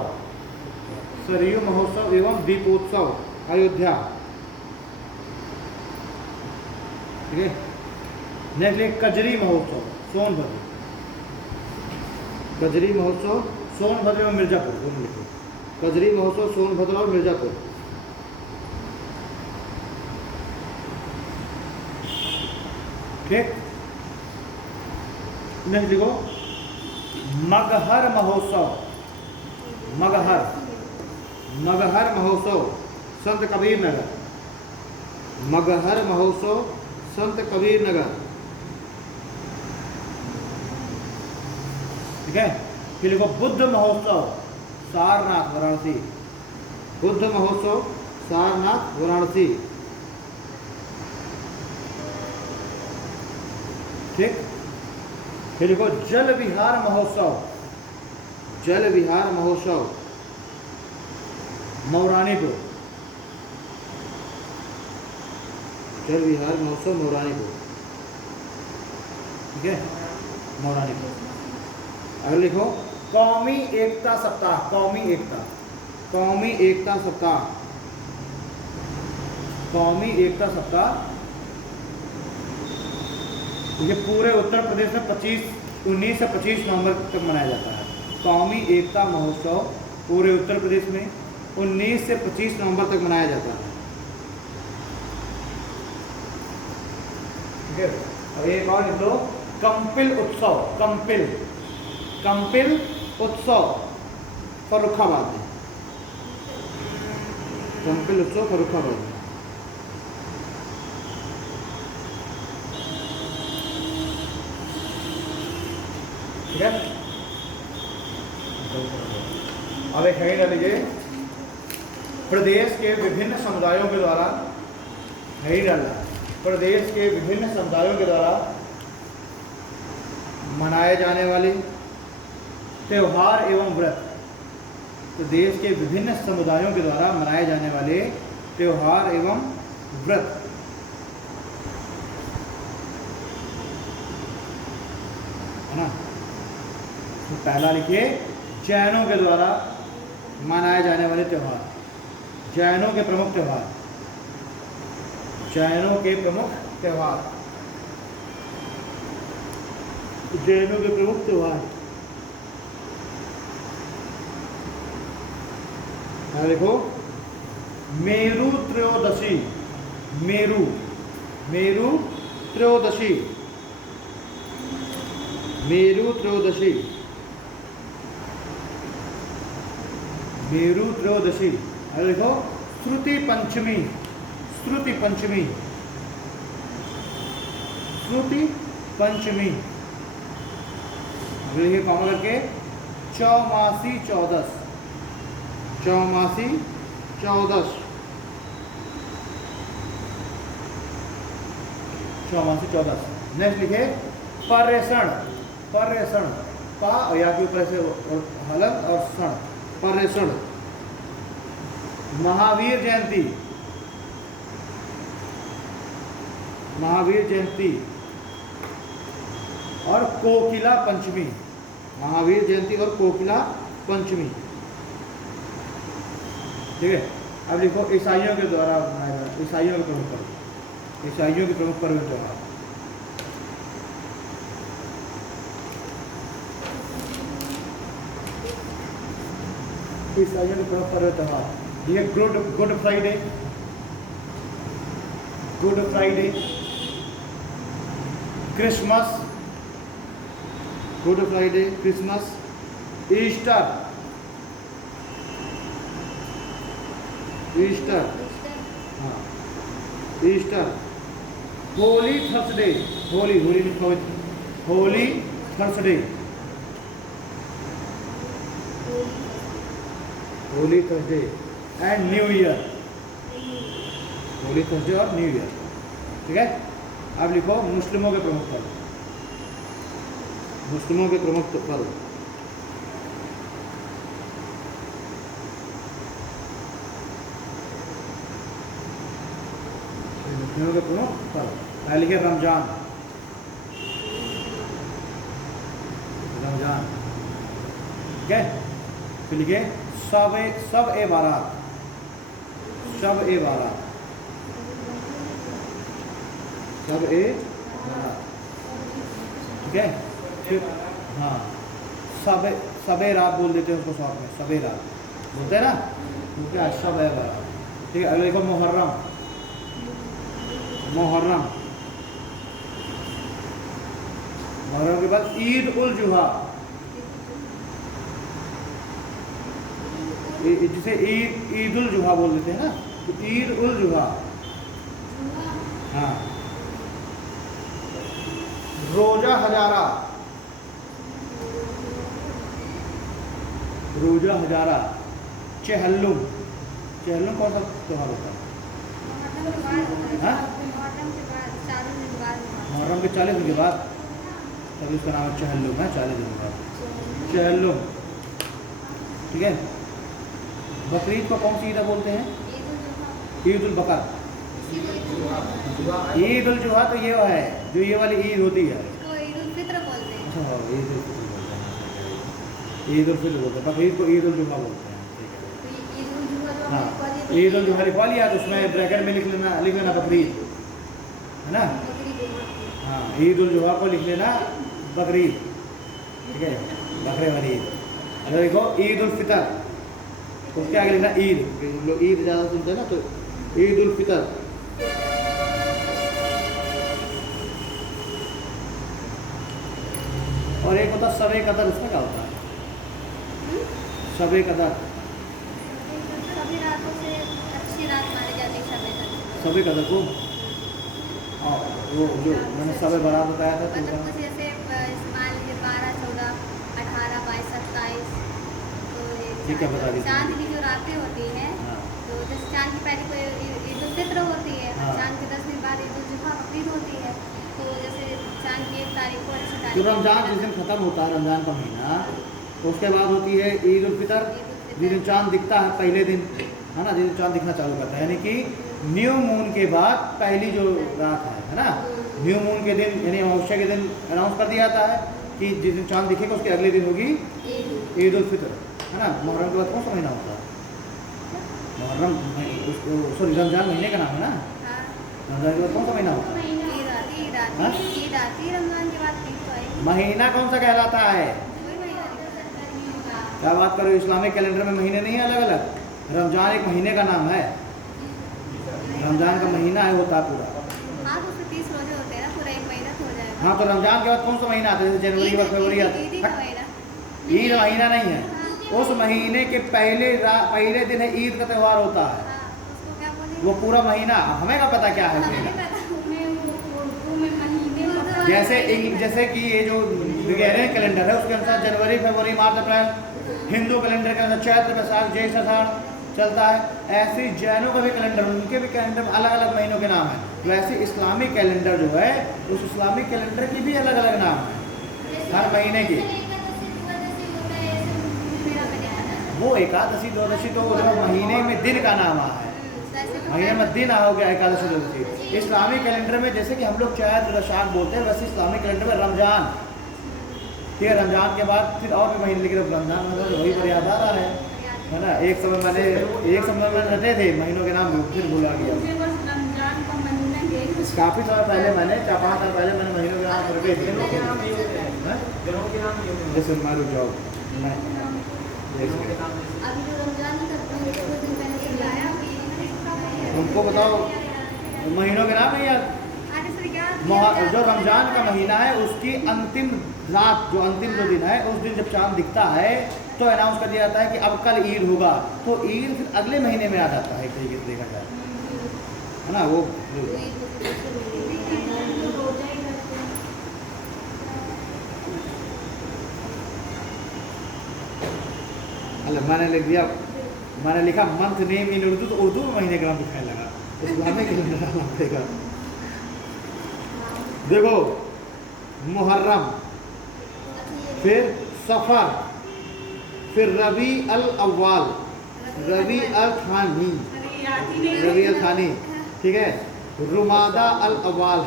सरयू महोत्सव एवं दीपोत्सव अयोध्या। ठीक है, नेक्स्ट देखिए कजरी महोत्सव सोनभद्र। कजरी महोत्सव सोनभद्र और मिर्जापुर, दोनों लिखो। कजरी महोत्सव सोनभद्र और मिर्जापुर। ठीक, नेक्स्ट लिखो मगहर महोत्सव। मगहर महोत्सव संत कबीर नगर। मगहर महोत्सव संत कबीर नगर। ठीक है, फिर लिखो बुद्ध महोत्सव सारनाथ वाराणसी। बुद्ध महोत्सव सारनाथ वाराणसी। ठीक, फिर लिखो जल विहार महोत्सव। जल विहार महोत्सव मौरानीपुर। जल विहार महोत्सव मौरानीपुर। ठीक है, मौरानीपुर। अगर लिखो कौमी एकता सप्ताह। कौमी एकता सप्ताह। कौमी एकता सप्ताह ये पूरे उत्तर प्रदेश में 19 से 25 नवंबर तक मनाया जाता है। कौमी एकता महोत्सव पूरे उत्तर प्रदेश में 19 से 25 नवंबर तक मनाया जाता है। ठीक है, अब एक और लिख लो कंपिल उत्सव। कंपिल उत्सव फर्रुखाबाद में। कंपिल उत्सव फर्रुखाबाद में। ठीक है, अब एक हेडिंग डाल लीजिए प्रदेश के विभिन्न समुदायों के द्वारा। हेडिंग डालना प्रदेश के विभिन्न समुदायों के द्वारा मनाए जाने वाली त्यौहार एवं व्रत। तो देश के विभिन्न समुदायों के द्वारा मनाए जाने वाले त्यौहार एवं व्रत। है ना। तो पहला लिखिए जैनों के द्वारा मनाए जाने वाले त्यौहार। जैनों के प्रमुख त्यौहार। जैनों के प्रमुख त्यौहार। जैनों के प्रमुख त्यौहार देखो, मेरु त्रयोदशी। मेरु मेरु त्रयोदशी। मेरु त्रयोदशी। मेरु त्रयोदशी। अरे देखो, श्रुति पंचमी। श्रुति पंचमी। श्रुति पंचमी। देखिए कॉमा करके चौमासी चौदस। चौमासी चौदस। चौमासी चौदस। नेक्स्ट लिखे पर्यषण। पर्यषण। पा और या के ऊपर से हलन और षण। पर्यषण। महावीर जयंती। महावीर जयंती और कोकिला पंचमी। महावीर जयंती और कोकिला पंचमी। ठीक है। अब लिखो ईसाइयों के द्वारा मनाया जाता, ईसाइयों के प्रमुख पर्व। ईसाइयों के प्रमुख पर्व त्यौहार। ईसाइयों के प्रमुख पर्व त्यौहार। ये Good Friday. Good Friday. Christmas. Good Friday, Christmas, Easter. Easter. हाँ, Easter. Holy Thursday. Holy holy Holy Thursday. Holy Thursday and New Year. Holy Thursday और न्यू ईयर। ठीक है। अब लिखो मुस्लिमों के प्रमुख पर्व। मुस्लिमों के प्रमुख पर्व। मुस्लिमों के प्रमुख पर्व। पहले लिखे रमजान। रमजान। ठीक है। फिर लिखे सब ए बारात। सब ए बारात। सब ए बारात। ठीक है। फिर हाँ, सबे रात बोल देते हैं उसको शॉर्ट में। सबे रात बोलते हैं ना, तो क्या सब ए बारात। ठीक है। अगले लिखो मुहर्रम। मुहर्रम। मुहर्रम के बाद ईद उल जुहा। जिसे ईद उल जुहा बोल देते हैं ना, तो ईद उल जुहा। हाँ। रोजा हजारा। रोजा हजारा। चहल्लुम। चहल्लुम कौन सा त्योहार होता है? हाँ? मुहर्रम के 40 दिन के बाद, तभी उसका नाम है चहल्लुम है। 40 दिन के बाद चहल्लुम। ठीक है। बकरीद को कौन सी ईद बोलते हैं? ईद उल बकर। ईद उल जुहा तो ये है जो ये वाली ईद होती है। ईद उल फित्र बोलते हैं। अच्छा, ईद उल फित्र बोलते हैं। ईद उल फित्र बोलते हैं। बकरीद को ईद उल जुहा बोलते हैं। हाँ, ईद उल जुहा लिखवा लिया तो उसमें ब्रैकेट में लिख लेना बकरीद, है ना। हाँ, ईद उल जुहा को लिख लेना बकरीद। ठीक है, बकरे वाली ईद। अगर देखो ईद उल फितर, उसके आगे लिखना ईद। लोग ईद ज़्यादा सुनते हैं ना, तो ईद उल फितर। और एक होता शब ए कदर। इसका क्या होता है? शब ए कदर। सभी रातों से अच्छी रात मानी जाती है शब ए कदर। शब ए कदर को वो जो मैंने शब ए बारात बताया था, तो मतलब कुछ जैसे मान लीजिए 12, 14, 18, 22, 27, ठीक है, बता दीजिए। चांद की जो रातें होती हैं, तो जैसे चांद की पहली को ईद उल फित्र होती है, चांद के 10 दिन बाद ईद उल जुहा बकरीद होती है। तो जैसे चांद की 1 तारीख को, 80 तारीख तो रमजान जिस दिन ख़त्म होता है, रमजान का महीना, उसके बाद होती है ईद उल फितर, जिस दिन चाँद दिखता है पहले दिन, है ना, जिस दिन चाँद दिखना चालू करता है, यानी कि न्यू मून के बाद पहली जो रात है ना, न्यू मून के दिन यानी अमावस्या के दिन अनाउंस कर दिया जाता है कि जिस दिन चाँद दिखेगा उसके अगले दिन होगी ईद उल फितर, है ना। मुहर्रम के बाद कौन सा महीना होता है? मुहर्रम, सॉरी रमजान महीने का नाम है ना। रमजान के बाद कौन सा महीना होता है? हाँ? रमजान के बाद ईद तो आएगी। महीना कौन सा कहलाता है? क्या बात करो, इस्लामिक कैलेंडर में महीने नहीं है अलग अलग, रमजान एक महीने का नाम है, रमजान का महीना है होता पूरा। हाँ तो उसमें 30 रोजे होते हैं ना, पूरा एक महीना तो हो जाएगा। हाँ, तो रमजान के बाद कौन सा महीना आता है? जैसे जनवरी और फरवरी आता ईद का महीना। है। ईद महीना नहीं है, उस महीने के पहले दिन है ईद का त्यौहार होता है, हाँ, उसको क्या बोलेंगे? वो पूरा महीना हमें का पता क्या है हमें उसमें। नहीं पता। जैसे कि ये जो ग्रेगोरियन कैलेंडर है उसके अनुसार जनवरी फरवरी मार्च अप्रैल, हिंदू कैलेंडर के अनुसार चैत्र वैशाख ज्येष्ठ आषाढ़ चलता है, ऐसे ही जैनों का भी कैलेंडर, उनके भी कैलेंडर में अलग अलग महीनों के नाम है। वैसे इस्लामिक कैलेंडर जो है उस इस्लामिक कैलेंडर की भी अलग अलग नाम है हर महीने की। वो एकादशी द्वादशी तो जो महीने में दिन का नाम है, महीने में दिन हो गया एकादशी द्वादशी। इस्लामिक कैलेंडर में जैसे कि हम लोग चैत्र वैशाख बोलते हैं, वैसे इस्लामिक कैलेंडर में रमजान, ठीक है, रमजान के बाद फिर और भी महीने, लेकिन रमजान मतलब वही पर याद आ रहा है ना। एक समय मैंने रटे थे महीनों के नाम, फिर भूला गया। रमजान का महीना यही काफ़ी साल पहले मैंने 4-5 साल पहले मैंने महीनों के नाम रटे थे, जैसे मारू जाओ नहीं। अभी जो रमजान ही करते हैं, कुछ दिन पहले से लाया, अभी तुमको बताओ महीनों के नाम है यार। आगे से क्या जो रमजान का महीना है उसकी अंतिम रात, जो अंतिम जो दिन है उस दिन जब चांद दिखता है तो अनाउंस कर दिया जाता है कि अब कल ईद होगा, तो ईद फिर अगले महीने में आ जाता है, एक तरीके से देखा जाए, है ना। वो अल्लाह मैंने लिख दिया, मैंने लिखा मंथ नेम इन उर्दू, तो उर्दू में महीने का नाम दिखाने लगा, इस्लामिक कैलेंडर नाम देगा। देखो मुहर्रम, फिर सफ़र, फिर रबी अल अव्वाल, रबी अल थानी, रबी अल थानी, ठीक है, रुमादा अल अव्वाल,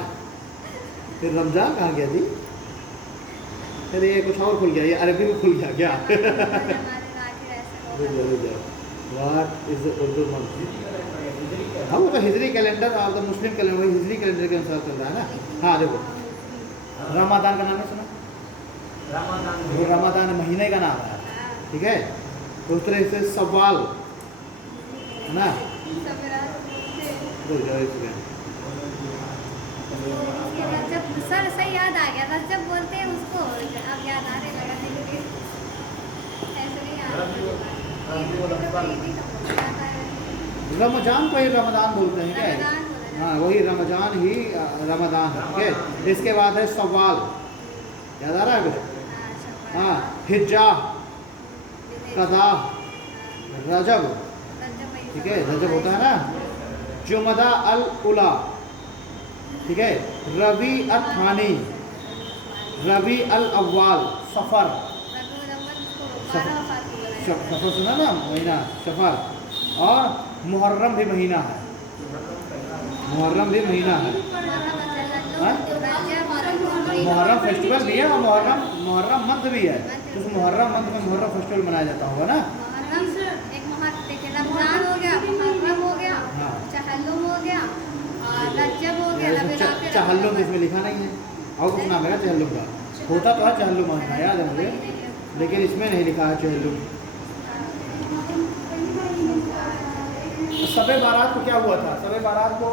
फिर रमजान कहाँ गया जी? अरे ये कुछ और खुल गया, ये अरबी में खुल गया क्या? What is the Urdu month? हाँ वो तो हिजरी कैलेंडर और तो मुस्लिम कैलेंडर, वही हिजरी कैलेंडर के अनुसार चल रहा है ना। हाँ देखो रमादान का नाम है सुना? वो रमादान महीने का नाम है, ठीक है। तो उस तरह से सवाल है ना, रजब, सर सही याद आ गया, रजब बोलते हैं उसको, अब याद आ रहे लगा नहीं, ऐसे नहीं याद। रमजान को ही रमदान बोलते हैं क्या? हाँ वही रमजान ही रमदान, ठीक है। इसके बाद है सवाल, याद आ रहा है कुछ? हाँ, हिज्जा, कदा, रजब, ठीक है, रजब होता है ना, जुमदा अल उला, ठीक है, रबी अल थानी, रबी अल अव्वाल, सफ़र, सफ़र सुना ना महीना, सफ़र, और मुहर्रम भी महीना है, मुहर्रम भी महीना है। मुहर्रम फेस्टिवल भी है और मुहर्रम मंथ भी है, तो उस मुहर्रम मंथ में मुहर्रम फेस्टिवल मनाया जाता होगा ना। एक रमजान हो गया, मुहर्रम हो गया, चहल्लुम हो गया, और रजब हो गया। चहल्लुम इसमें लिखा नहीं है, और कुछ नाम है चहल्लुम का, होता तो है चहल्लुम महीना, याद है मुझे, लेकिन इसमें नहीं लिखा है चहल्लुम। शब बारात को क्या हुआ था? शब बारात को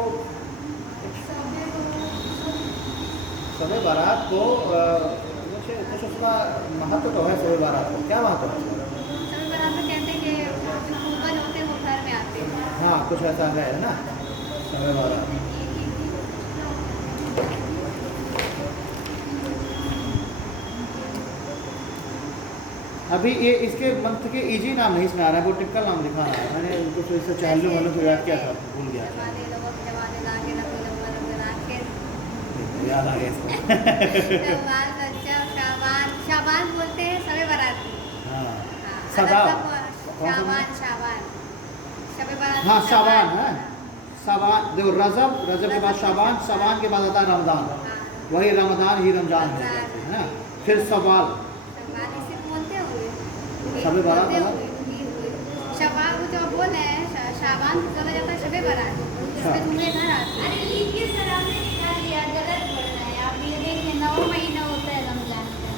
कुछ उसका महत्व तो है, शब बारात को क्या महत्व है? शब बारात में कहते हैं कि जो पूर्वज होते हैं वो घर में आते हैं। हाँ कुछ ऐसा है ना शब बारात। अभी ये इसके मंथ के इजी नाम नहीं सुना रहा है, वो टिपिकल नाम दिखा रहा है, मैंने उनको तो इससे चहल्लुम वालों को याद किया था, भूल गया, याद आ गया इसको। शाबान बोलते हैं शब बारात। सदा शाबान शाबान शबे बारात हाँ शाबान है, शाबान देखो रजब, रजब के बाद शाबान, शाबान के बाद आता है रमज़ान, वही रमज़ान ही रमज़ान है ना। फिर सवाल शवाल इसे बोलते हुए शबे बारात है। शवाल को जो बोले हैं शाबान को बोला जाता है शबे बारात, इसमें तुम्हारे घर आते हैं। अरे लीजिए सर, आपने निकाल लिया, गलत बोल रहे हैं आप। ये देखिए 9 महीना होता है रमजान का,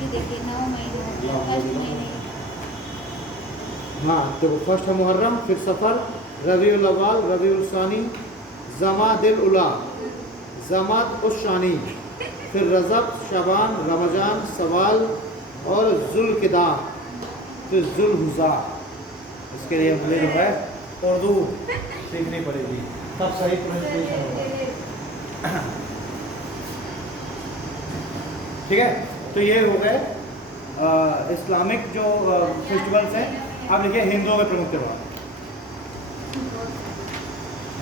ये देखिए 9 महीना होता है, फर्स्ट महीने। हाँ देखो फर्स्ट है मुहर्रम, फिर सफ़र, रबीउल अव्वल, रबीउल सानी, जमादिल उला, जमात उस शानी, फिर रजब, शबान, रमज़ान, सवाल और जुल्क़िदा, फिर जुल्हुज़ा। इसके लिए मुझे जो है उर्दू सीखनी पड़ेगी, तब सही प्रोनाउंसिएशन होगा। ठीक है, तो ये हो गए इस्लामिक जो फेस्टिवल्स हैं। अब देखिए हिंदुओं के प्रमुख त्यौहार,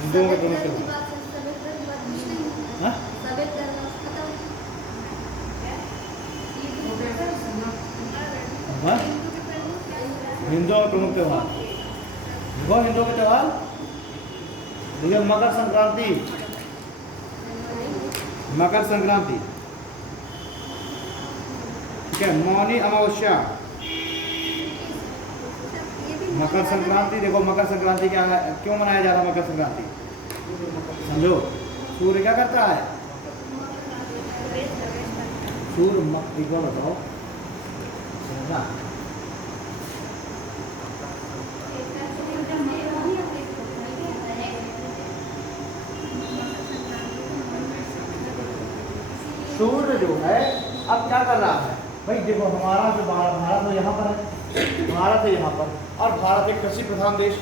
हिंदुओं के प्रमुख त्यौहार। हाँ? हाँ? हिंदुओं के प्रमुख त्यौहार, वो हिंदुओं के त्यौहार देखिए मकर संक्रांति, मकर संक्रांति, ठीक है, मौनी अमावस्या, मकर संक्रांति। देखो मकर संक्रांति क्या है, क्यों मनाया जा रहा है मकर संक्रांति, समझो। सूर्य क्या करता है, सूर्य एक बार बताओ ना, सूर्य जो है अब क्या कर रहा है भाई, देखो हमारा जो भारत है यहाँ पर है, भारत है यहाँ पर, और भारत एक कृषि प्रधान देश।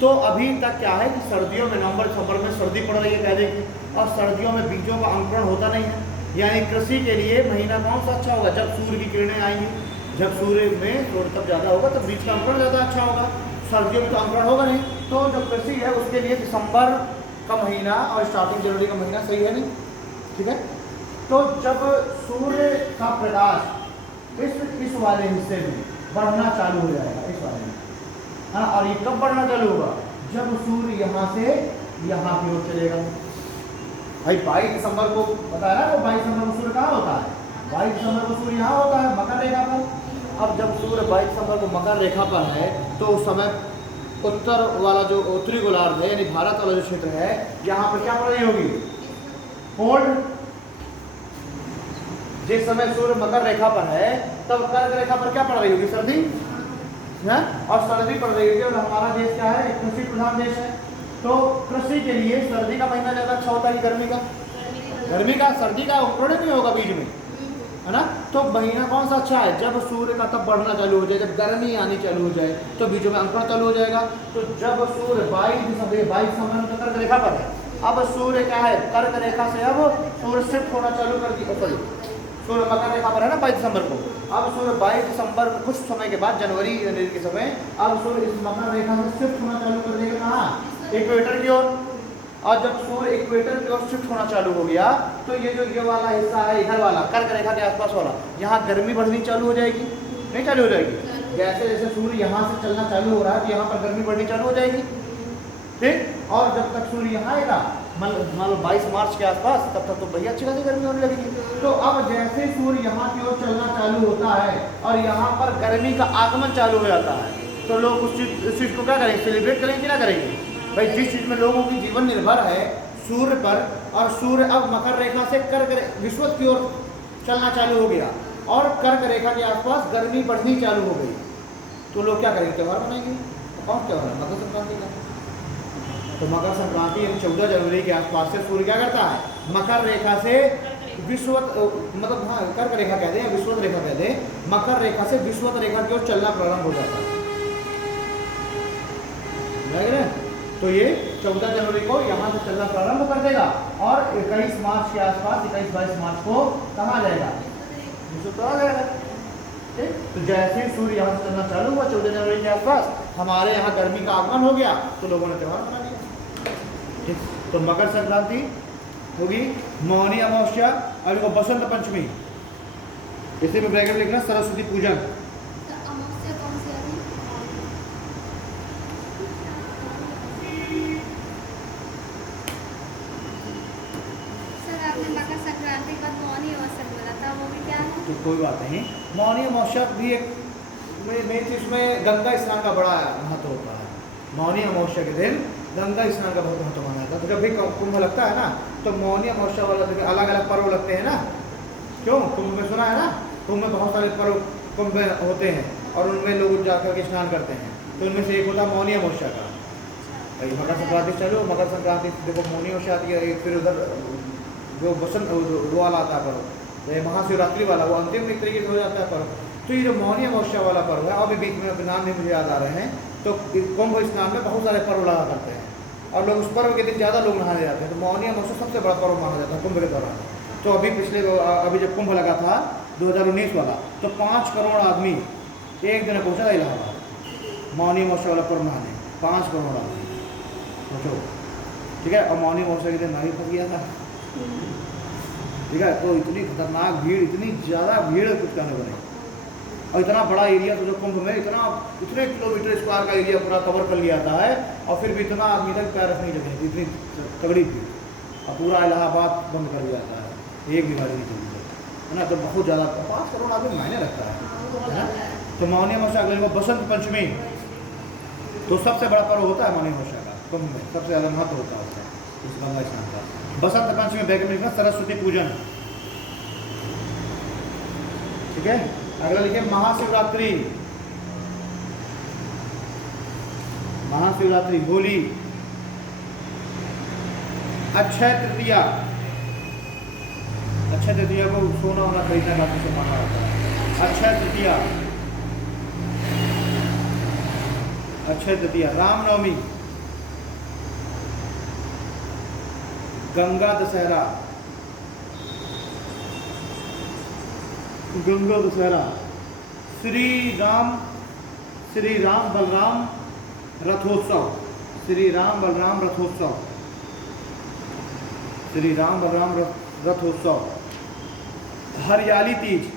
तो अभी तक क्या है कि सर्दियों में नवंबर दिसंबर में सर्दी पड़ रही है कह देगी, और सर्दियों में बीजों का अंकुरण होता नहीं है। यानी कृषि के लिए महीना कौन सा अच्छा होगा, जब सूर्य की किरणें आएंगी, जब सूर्य में थोड़ा तब ज़्यादा होगा तो बीज का अंकुरण ज़्यादा अच्छा होगा। सर्दियों में तो अंकुरण होगा नहीं, तो जो कृषि है उसके लिए दिसंबर का महीना और स्टार्टिंग जनवरी का महीना सही है नहीं, ठीक है। तो जब सूर्य का प्रकाश इस वाले हिस्से में बढ़ना चालू हो जाएगा, इस वाले में, हाँ, और ये कब बढ़ना चालू होगा, जब सूर्य यहाँ से यहाँ की ओर चलेगा। भाई 22 दिसंबर को बताया ना, वो 22 दिसंबर को सूर्य कहाँ होता है, 22 दिसंबर को सूर्य यहाँ होता है मकर रेखा पर। अब जब सूर्य 22 दिसंबर को मकर रेखा पर है, तो उस समय उत्तर वाला जो उत्तरी गोलार्ध है, यानी भारत वाला जो क्षेत्र है, यहाँ पर क्या पड़ रही होगी, कोल्ड। जिस समय सूर्य मकर रेखा पर है, तब कर्क रेखा पर क्या पड़ रही होगी, सर्दी है, और सर्दी पड़ रही होगी। और हमारा देश क्या है, एक कृषि प्रधान देश है, तो कृषि के लिए सर्दी का महीना ज़्यादा अच्छा होता है, गर्मी का, गर्मी का, सर्दी का अंकुरण नहीं होगा बीज में, है ना। तो महीना कौन सा अच्छा है, जब सूर्य का तब बढ़ना चालू हो जाए, जब गर्मी आनी चालू हो जाए, तो बीजों में अंकुरण चालू हो जाएगा। तो जब सूर्य 22 दिसंबर में कर्क रेखा पर है, अब सूर्य क्या है, कर्क रेखा से अब सूर्य शिफ्ट होना चालू कर दिया, सॉरी सूर्य मकर रेखा पर है ना 22 दिसंबर को, अब सूर्य 22 दिसंबर कुछ समय के बाद जनवरी के समय अब सूर्य इस मकर रेखा से शिफ्ट होना चालू कर देगा, कहाँ, इक्वेटर की ओर। और जब सूर्य इक्वेटर की ओर शिफ्ट होना चालू हो गया, तो ये जो ये वाला हिस्सा है, इधर वाला कर्क रेखा के आसपास वाला, यहाँ गर्मी बढ़नी चालू हो जाएगी, नहीं चालू हो जाएगी, जैसे जैसे सूर्य यहाँ से चलना चालू हो रहा है, तो यहाँ पर गर्मी बढ़नी चालू हो जाएगी, ठीक। और जब तक सूर्य यहाँ आएगा, मान लो 22 मार्च के आसपास, तब तक तो भैया अच्छी खासी गर्मी होने लगेगी। तो अब जैसे सूर्य यहाँ की ओर चलना चालू होता है और यहाँ पर गर्मी का आगमन चालू हो जाता है, तो लोग उस चीज़ को क्या करेंगे, सेलिब्रेट करेंगे कि ना करेंगे। भाई जिस चीज़ में लोगों की जीवन निर्भर है सूर्य पर, और सूर्य अब मकर रेखा से कर्क विषुवत की ओर चलना चालू हो गया और कर्क रेखा के आसपास गर्मी बढ़नी चालू हो गई, तो लोग क्या करेंगे, त्यौहार मनाएंगे। कौन त्यौहार है, मकर संक्रांति का। तो मकर संक्रांति 14 जनवरी के आसपास से सूर्य क्या करता है, मकर रेखा से विषुवत, मतलब हाँ कर्क रेखा कहते हैं, विषुवत रेखा कहते हैं, मकर रेखा से विषुवत रेखा की ओर चलना प्रारंभ हो जाता है। तो ये 14 जनवरी को यहाँ से चलना प्रारंभ कर देगा और 21 मार्च के आसपास, 21-22 मार्च को कहाँ जाएगा, विषुवत आ जाएगा, ठीक। तो जैसे ही सूर्य यहाँ से चलना चालू हुआ 14 जनवरी के आसपास, हमारे यहाँ गर्मी का आगमन हो गया, तो लोगों ने त्यौहार मना लिया, ठीक। तो मकर संक्रांति होगी, मौनी अमावस्या, और देखो बसंत पंचमी, इसी में ब्रैकेट लिखना, सरस्वती पूजन, तो कोई बात नहीं। मौनी अमावस्या भी एक मेन चीज में गंगा स्नान का बड़ा महत्व होता है। मौनी अमावस्या के दिन गंगा स्नान का बहुत महत्व माना जाता है। तो जब भी कुंभ लगता है ना, तो मौनी अमावस्या वाला दिन अलग अलग पर्व लगते हैं ना। क्यों? कुंभ में सुना है ना, कुंभ में बहुत सारे पर्व कुंभ में होते हैं और उनमें लोग जाकर के स्नान करते हैं। तो उनमें से एक होता है मौनी अमावस्या का। भाई मकर संक्रांति चलो, मकर संक्रांति देखो मौनी अमावस्या आती है। फिर उधर जो बसंत वो वाला आता है पर्व, ये महाशिवरात्रि वाला, वो अंतिम एक तरीके से हो जाता है पर्व। तो ये जो मौनी अमावस्या वाला पर्व है, अभी बीच में नाम नहीं मुझे याद आ रहे हैं, तो कुंभ स्नान में बहुत सारे पर्व लगा करते हैं और लोग उस पर्व के दिन ज़्यादा लोग नहाने जाते हैं। तो मौनी अमावस्या सबसे बड़ा पर्व माना जाता है कुंभ के दौरान। तो अभी जब कुंभ लगा था 2019 वाला, तो 5 करोड़ आदमी एक दिन पहुँचा था इलाहाबाद मौनी अमावस्या वाला पर्व नहाने। 5 करोड़ आदमी, सोचो। ठीक है, और मौनी अमावस्या के दिन मैं भी फंस गया था। ठीक है, तो इतनी खतरनाक भीड़, इतनी ज़्यादा भीड़ कुछ कहने को नहीं। और इतना बड़ा एरिया, तो जो कुंभ में इतने किलोमीटर स्क्वायर का एरिया पूरा कवर कर लिया जाता है, और फिर भी इतना आदमी तक पैर रखने की जगह, इतनी तगड़ी भीड़, और पूरा इलाहाबाद बंद कर दिया जाता है, एक भी गाड़ी नहीं चलती है ना। तो बहुत ज़्यादा 5 करोड़ आदमी मायने रखता है ना। तो मौनी अमावस्या अगले को बसंत पंचमी, तो सबसे बड़ा पर्व होता है मौनी अमावस्या का। कुंभ में सबसे ज़्यादा महत्व होता है इस गंगा स्नान का। बसंत पंचमी वैज्ञानिक में सरस्वती पूजन। ठीक है, अगला लिखिए महाशिवरात्रि। महाशिवरात्रि, होली, अक्षय तृतीया। अक्षय तृतीया को सोना होना खरीदने बाकी से माना जाता है। अक्षय तृतीया, अक्षय तृतीया, रामनवमी, गंगा दशहरा, गंगा दशहरा, श्री राम बलराम रथोत्सव, श्री राम बलराम रथोत्सव, श्री राम बलराम रथोत्सव, हरियाली तीज,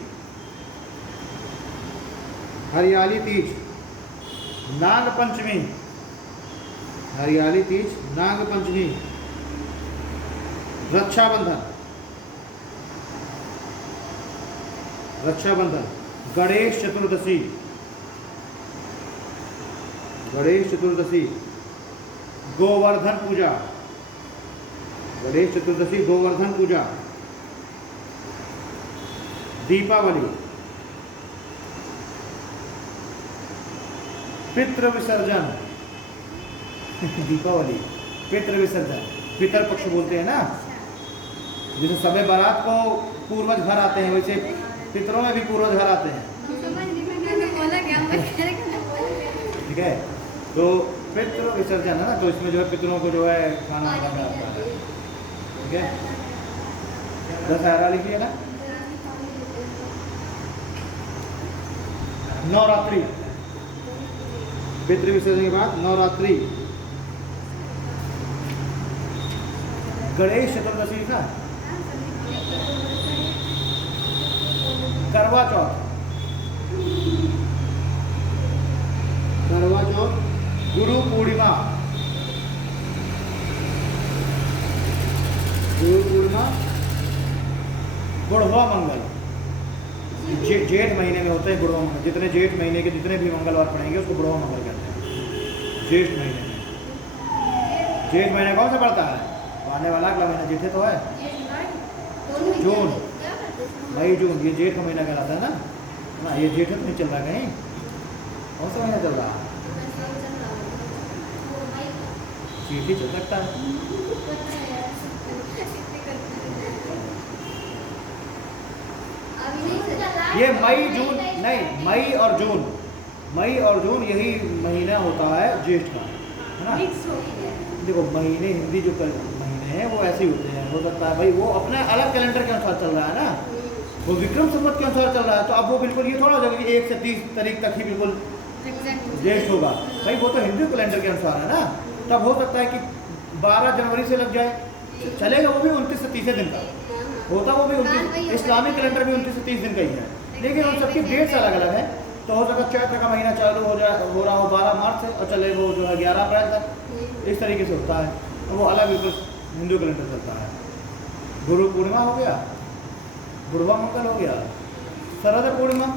हरियाली तीज, नाग पंचमी, हरियाली तीज, नाग पंचमी, रक्षाबंधन, रक्षाबंधन, गणेश चतुर्दशी, गणेश चतुर्दशी, गोवर्धन पूजा, गणेश चतुर्दशी, गोवर्धन पूजा, दीपावली, पितृ विसर्जन, दीपावली, पितृ विसर्जन, पितर पक्ष बोलते हैं ना। जैसे सबे बारात को पूर्वज घर आते हैं, वैसे पितरों में भी पूर्वज घर आते हैं। ठीक है, तो पितृ विसर्जन है ना, तो इसमें जो है पितरों को जो है खाना बनाना आता है। ठीक है, दशहरा लिखिए ना। नवरात्रि, पितृ विसर्जन के बाद नवरात्रि, गणेश चतुर्दशी का, करवा चौथ, करवा चौथ, गुरु पूर्णिमा, गुरु पूर्णिमा, बुढ़वा मंगल, जेठ महीने में होते हैं बुढ़वा मंगल। जितने जेठ महीने के जितने भी मंगलवार पड़ेंगे उसको बुढ़वा मंगल कहते हैं। जेठ महीने में, जेठ महीने कौन सा पड़ता है? आने वाला अगला महीना जेठ तो है, जून, मई जून, ये जेठ का महीना कहलाता है ना। ये जेठ नहीं चल रहा कहीं, कौन सा महीना चल रहा? जेठ ही चल सकता है। ये मई जून नहीं, मई और जून, मई और जून यही महीना होता है जेठ का, है ना। देखो महीने हिंदी जो महीने हैं वो ऐसे ही होते हैं। हो सकता है भाई वो अपने अलग कैलेंडर के अनुसार चल रहा है ना, वो विक्रम संवत के अनुसार चल रहा है, तो अब वो बिल्कुल ये थोड़ा हो जाएगा कि 1 से 30 तारीख तक ही बिल्कुल ज्येष्ठ होगा। भाई वो तो हिंदू कैलेंडर के अनुसार है ना। तब हो सकता है कि 12 जनवरी से लग जाए, चलेगा, वो भी 29 से 30 दिन का होता, वो भी 29, इस्लामिक कैलेंडर भी 29 से 30 दिन का ही है, लेकिन उन सबकी डेट्स अलग अलग है। तो हो सकता है चैत्र का महीना चालू हो रहा हो 12 मार्च से और चले वो जो है 11 अप्रैल तक, इस तरीके से होता है। तो वो अलग बिल्कुल हिंदू कैलेंडर चलता है। गुरु पूर्णिमा हो गया, बुढ़वा मंगल हो गया, शरद पूर्णिमा,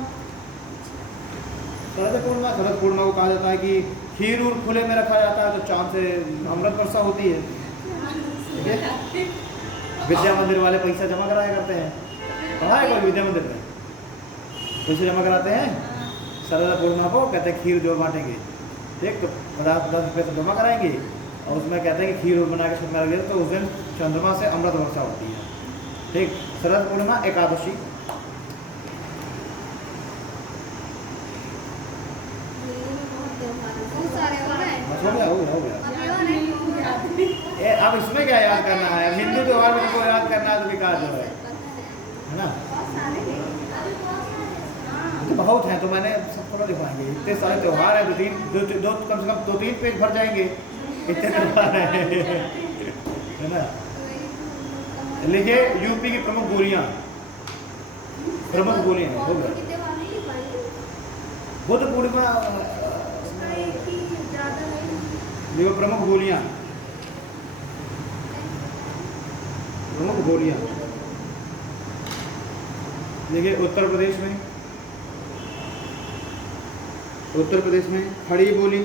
शरद पूर्णिमा, शरद पूर्णिमा को कहा जाता है कि खीर और खुले में रखा जाता है तो चांद से अमृत वर्षा होती है। ठीक है, विद्या मंदिर वाले पैसा जमा कराया करते हैं, पढ़ा है कोई विद्या मंदिर में पैसे जमा कराते हैं, शरद पूर्णिमा को कहते हैं खीर जो बांटेंगे। ठीक, तो 10 रुपये से जमा कराएंगे और उसमें कहते हैं कि खीर बना के छत में रख देते तो उस दिन चंद्रमा से अमृत वर्षा होती है। ठीक, शरद पूर्णिमा, एकादशी, बहुत सारे हो गए। बस हो गया हो गया हो गया। अभी और है। अब इसमें क्या याद करना है, अब हिंदू त्योहार में को याद करना है तो विकास जो है ना, तो बहुत हैं तो मैंने सब थोड़ा दिखाएंगे, इतने सारे त्योहार हैं, दो कम से कम 2-3 पेज भर जाएंगे, इतने त्योहार हैं है ना। लिखिए यूपी की प्रमुख बोलियाँ, प्रमुख बोलियाँ हो गया। बुद्ध पूर्णिमा लिखो, प्रमुख बोलियाँ, प्रमुख बोलियाँ देखिए। उत्तर प्रदेश में, उत्तर प्रदेश में खड़ी बोली,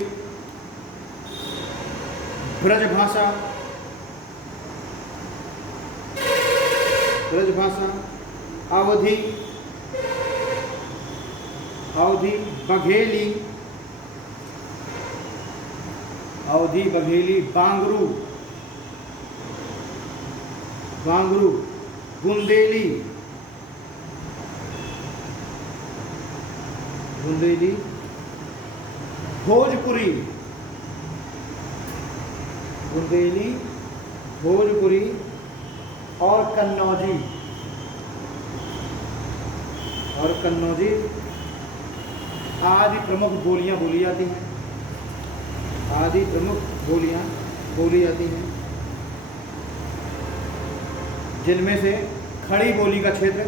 ब्रज भाषा, ब्रज भाषा, अवधी, अवधी, बघेली, अवधी, बघेली, बांगरू, बांगरू, बुंदेली, बुंदेली, भोजपुरी, बुंदेली, भोजपुरी और कन्नौजी, और कन्नौजी आदि प्रमुख बोलियां बोली जाती हैं, आदि प्रमुख बोलियां बोली जाती हैं, जिनमें से खड़ी बोली का क्षेत्र,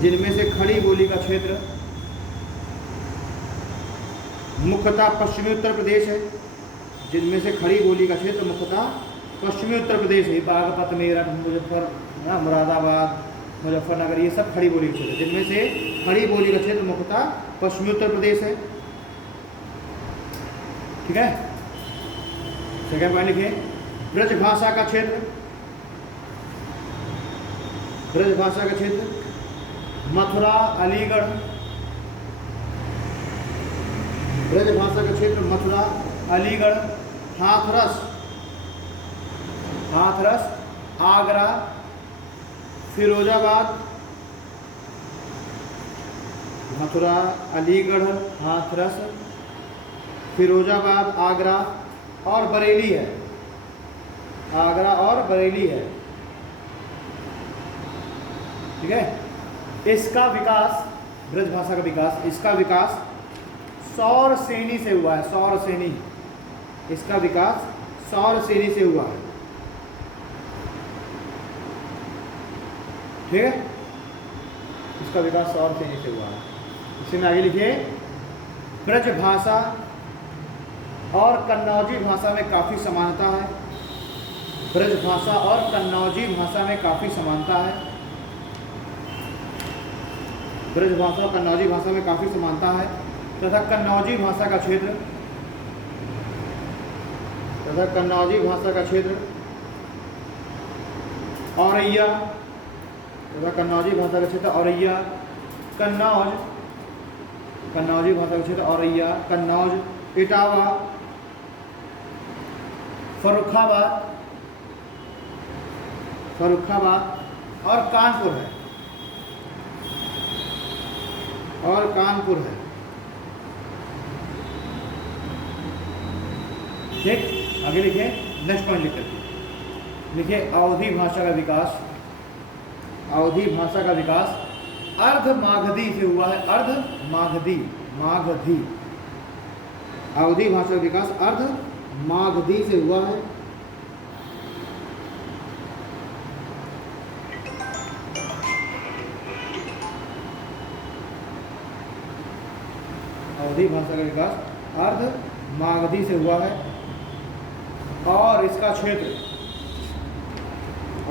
जिनमें से खड़ी बोली का क्षेत्र मुख्यतः पश्चिमी उत्तर प्रदेश है, जिनमें से खड़ी बोली का क्षेत्र मुख्यतः पश्चिमी उत्तर प्रदेश है, बागपत, मेरठ, मुरादाबाद, मुजफ्फरनगर, ये सब खड़ी बोली के क्षेत्र, जिनमें से खड़ी बोली का क्षेत्र मुख्यतः पश्चिमी उत्तर प्रदेश है। ठीक है, सेकंड पॉइंट लिखिए, ब्रज भाषा का क्षेत्र, ब्रज भाषा का क्षेत्र मथुरा, अलीगढ़, ब्रज भाषा का क्षेत्र मथुरा, अलीगढ़, हाथरस, हाथरस, आगरा, फिरोजाबाद, मथुरा, अलीगढ़, हाथरस, फिरोजाबाद, आगरा और बरेली है, आगरा और बरेली है। ठीक है, इसका विकास, ब्रज भाषा का विकास, इसका विकास सौर सेनी से हुआ है, सौर सेनी, इसका विकास सौर सेनी से हुआ है। ठीक है, इसका विकास सौर सेनी से हुआ है। इसी में आगे लिखिए, ब्रज भाषा और कन्नौजी भाषा में काफ़ी समानता है, ब्रज भाषा और कन्नौजी भाषा में काफ़ी समानता है, ब्रज भाषा और कन्नौजी भाषा में काफ़ी समानता है, तथा कन्नौजी भाषा का क्षेत्र, तथा कन्नौजी भाषा का क्षेत्र औरैया, तथा कन्नौजी भाषा का क्षेत्र औरैया, कन्नौज, कन्नौजी भाषा का क्षेत्र औरैया, कन्नौज, इटावा, फर्रुखाबाद, फर्रुखाबाद और कानपुर है, और कानपुर है। ठीक, आगे लिखिए, नेक्स्ट पॉइंट लिख करके लिखिए, अवधी भाषा का विकास, अवधी भाषा का विकास अर्ध मागधी से हुआ है, अर्ध मागधी, मागधी, अवधी भाषा का विकास अर्ध मागधी से हुआ है। अवधी भाषा का विकास अर्ध मागधी से हुआ है और इसका क्षेत्र,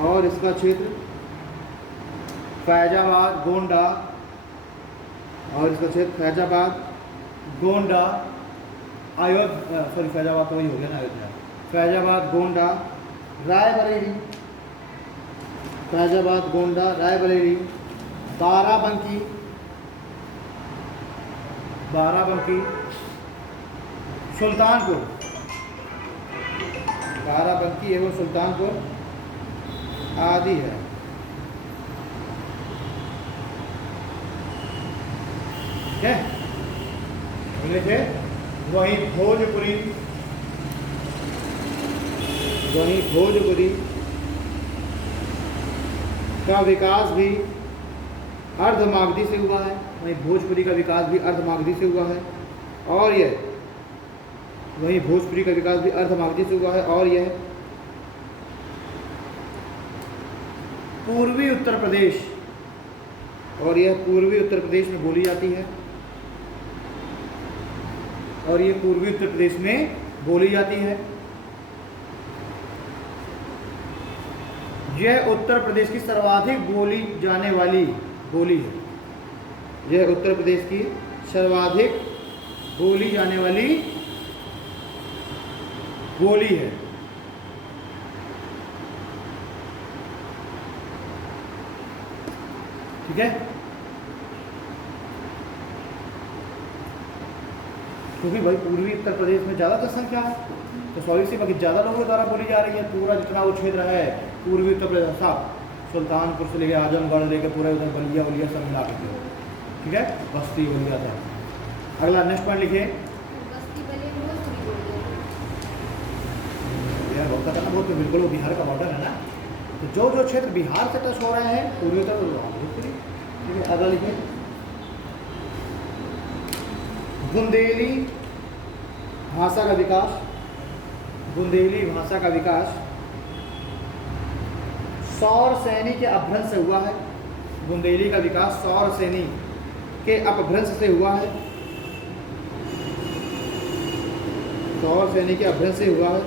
और इसका क्षेत्र फैजाबाद, गोंडा, और इसका क्षेत्र फैजाबाद, गोंडा, अयोध्या, सॉरी फैजाबाद तो वही हो गया ना, अयोध्या, फैजाबाद, गोंडा, रायबरेली, फैजाबाद, गोंडा, रायबरेली, बाराबंकी, बाराबंकी, सुल्तानपुर, बाराबंकी एवं सुल्तानपुर आदि है। ठीक है, लिखे। वहीं भोजपुरी, वहीं भोजपुरी का विकास भी अर्धमागधी से हुआ है, वहीं भोजपुरी का विकास भी अर्धमागधी से हुआ है, और यह वहीं भोजपुरी का विकास भी अर्धमागधी से हुआ है, और यह पूर्वी उत्तर प्रदेश, और यह पूर्वी उत्तर प्रदेश में बोली जाती है, और ये पूर्वी उत्तर प्रदेश में बोली जाती है। यह उत्तर प्रदेश की सर्वाधिक बोली जाने वाली बोली है, यह उत्तर प्रदेश की सर्वाधिक बोली जाने वाली बोली है। ठीक है, क्योंकि भाई पूर्वी उत्तर प्रदेश में ज़्यादा जनसंख्या है, तो सॉरी सी बाकी ज़्यादा लोगों द्वारा बोली जा रही है। पूरा जितना वो क्षेत्र है पूर्वी उत्तर प्रदेश सब, सुल्तानपुर से लेकर आजमगढ़ लेकर पूरा उधर बलिया वलिया सब मिला के, ठीक है, बस्ती बलिया था। अगला नेक्स्ट पॉइंट लिखिए। बस्ती बलिया भोजपुरी बोल रहे हैं। यार बहुत करना, बहुत तो बिल्कुल वो बिहार का बॉर्डर है ना, तो जो जो क्षेत्र बिहार से टच हो रहे हैं पूर्वी उत्तर भोजपुरी। ठीक है, अगला लिखिए। बुंदेली भाषा का विकास, बुंदेली भाषा का विकास सौर सैनी के अपभ्रंश से हुआ है। बुंदेली का विकास सौर सैनी के अपभ्रंश से हुआ है, सौर सैनी के अपभ्रंश से हुआ है,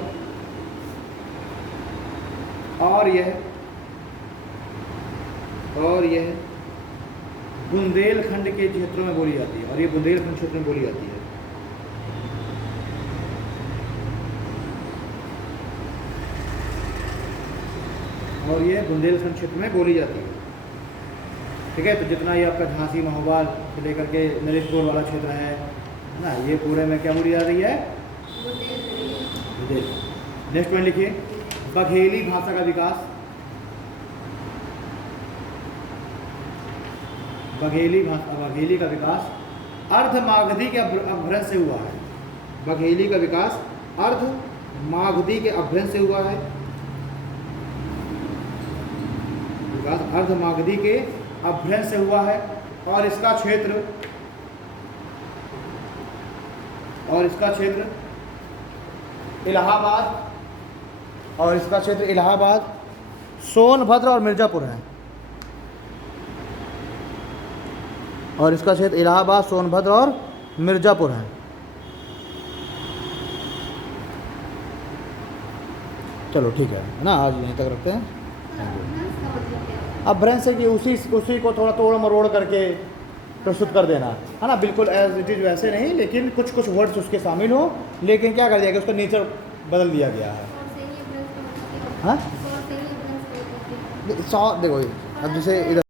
और यह बुंदेलखंड के क्षेत्रों में बोली जाती है, और ये बुंदेलखंड क्षेत्र में बोली जाती है। और ये बुंदेलखंड क्षेत्र में बोली जाती है। ठीक है, तो जितना ये आपका झांसी महोबा से लेकर के नरेशपुर वाला क्षेत्र है ना, ये पूरे में क्या बोली जा रही है? बुंदेल। नेक्स्ट पॉइंट लिखिए। बघेली भाषा का विकास, बघेली का विकास अर्धमागधी के अपभ्रंश से हुआ है। बघेली का विकास अर्धमागधी के अपभ्रंश से हुआ है, विकास अर्धमागधी के अपभ्रंश से हुआ है, और इसका क्षेत्र इलाहाबाद, और इसका क्षेत्र इलाहाबाद, सोनभद्र और मिर्ज़ापुर है, और इसका क्षेत्र इलाहाबाद, सोनभद्र और मिर्ज़ापुर है। चलो ठीक है ना, आज यहीं तक रखते हैं। अब ब्रेंस है कि उसी को थोड़ा तोड़ मरोड़ करके प्रस्तुत कर देना है ना, बिल्कुल एज इट इज़ वैसे नहीं, लेकिन कुछ वर्ड्स उसके शामिल हो, लेकिन क्या कर दिया गया, उसका नेचर बदल दिया गया है। हाँ, देखो अब जैसे इधर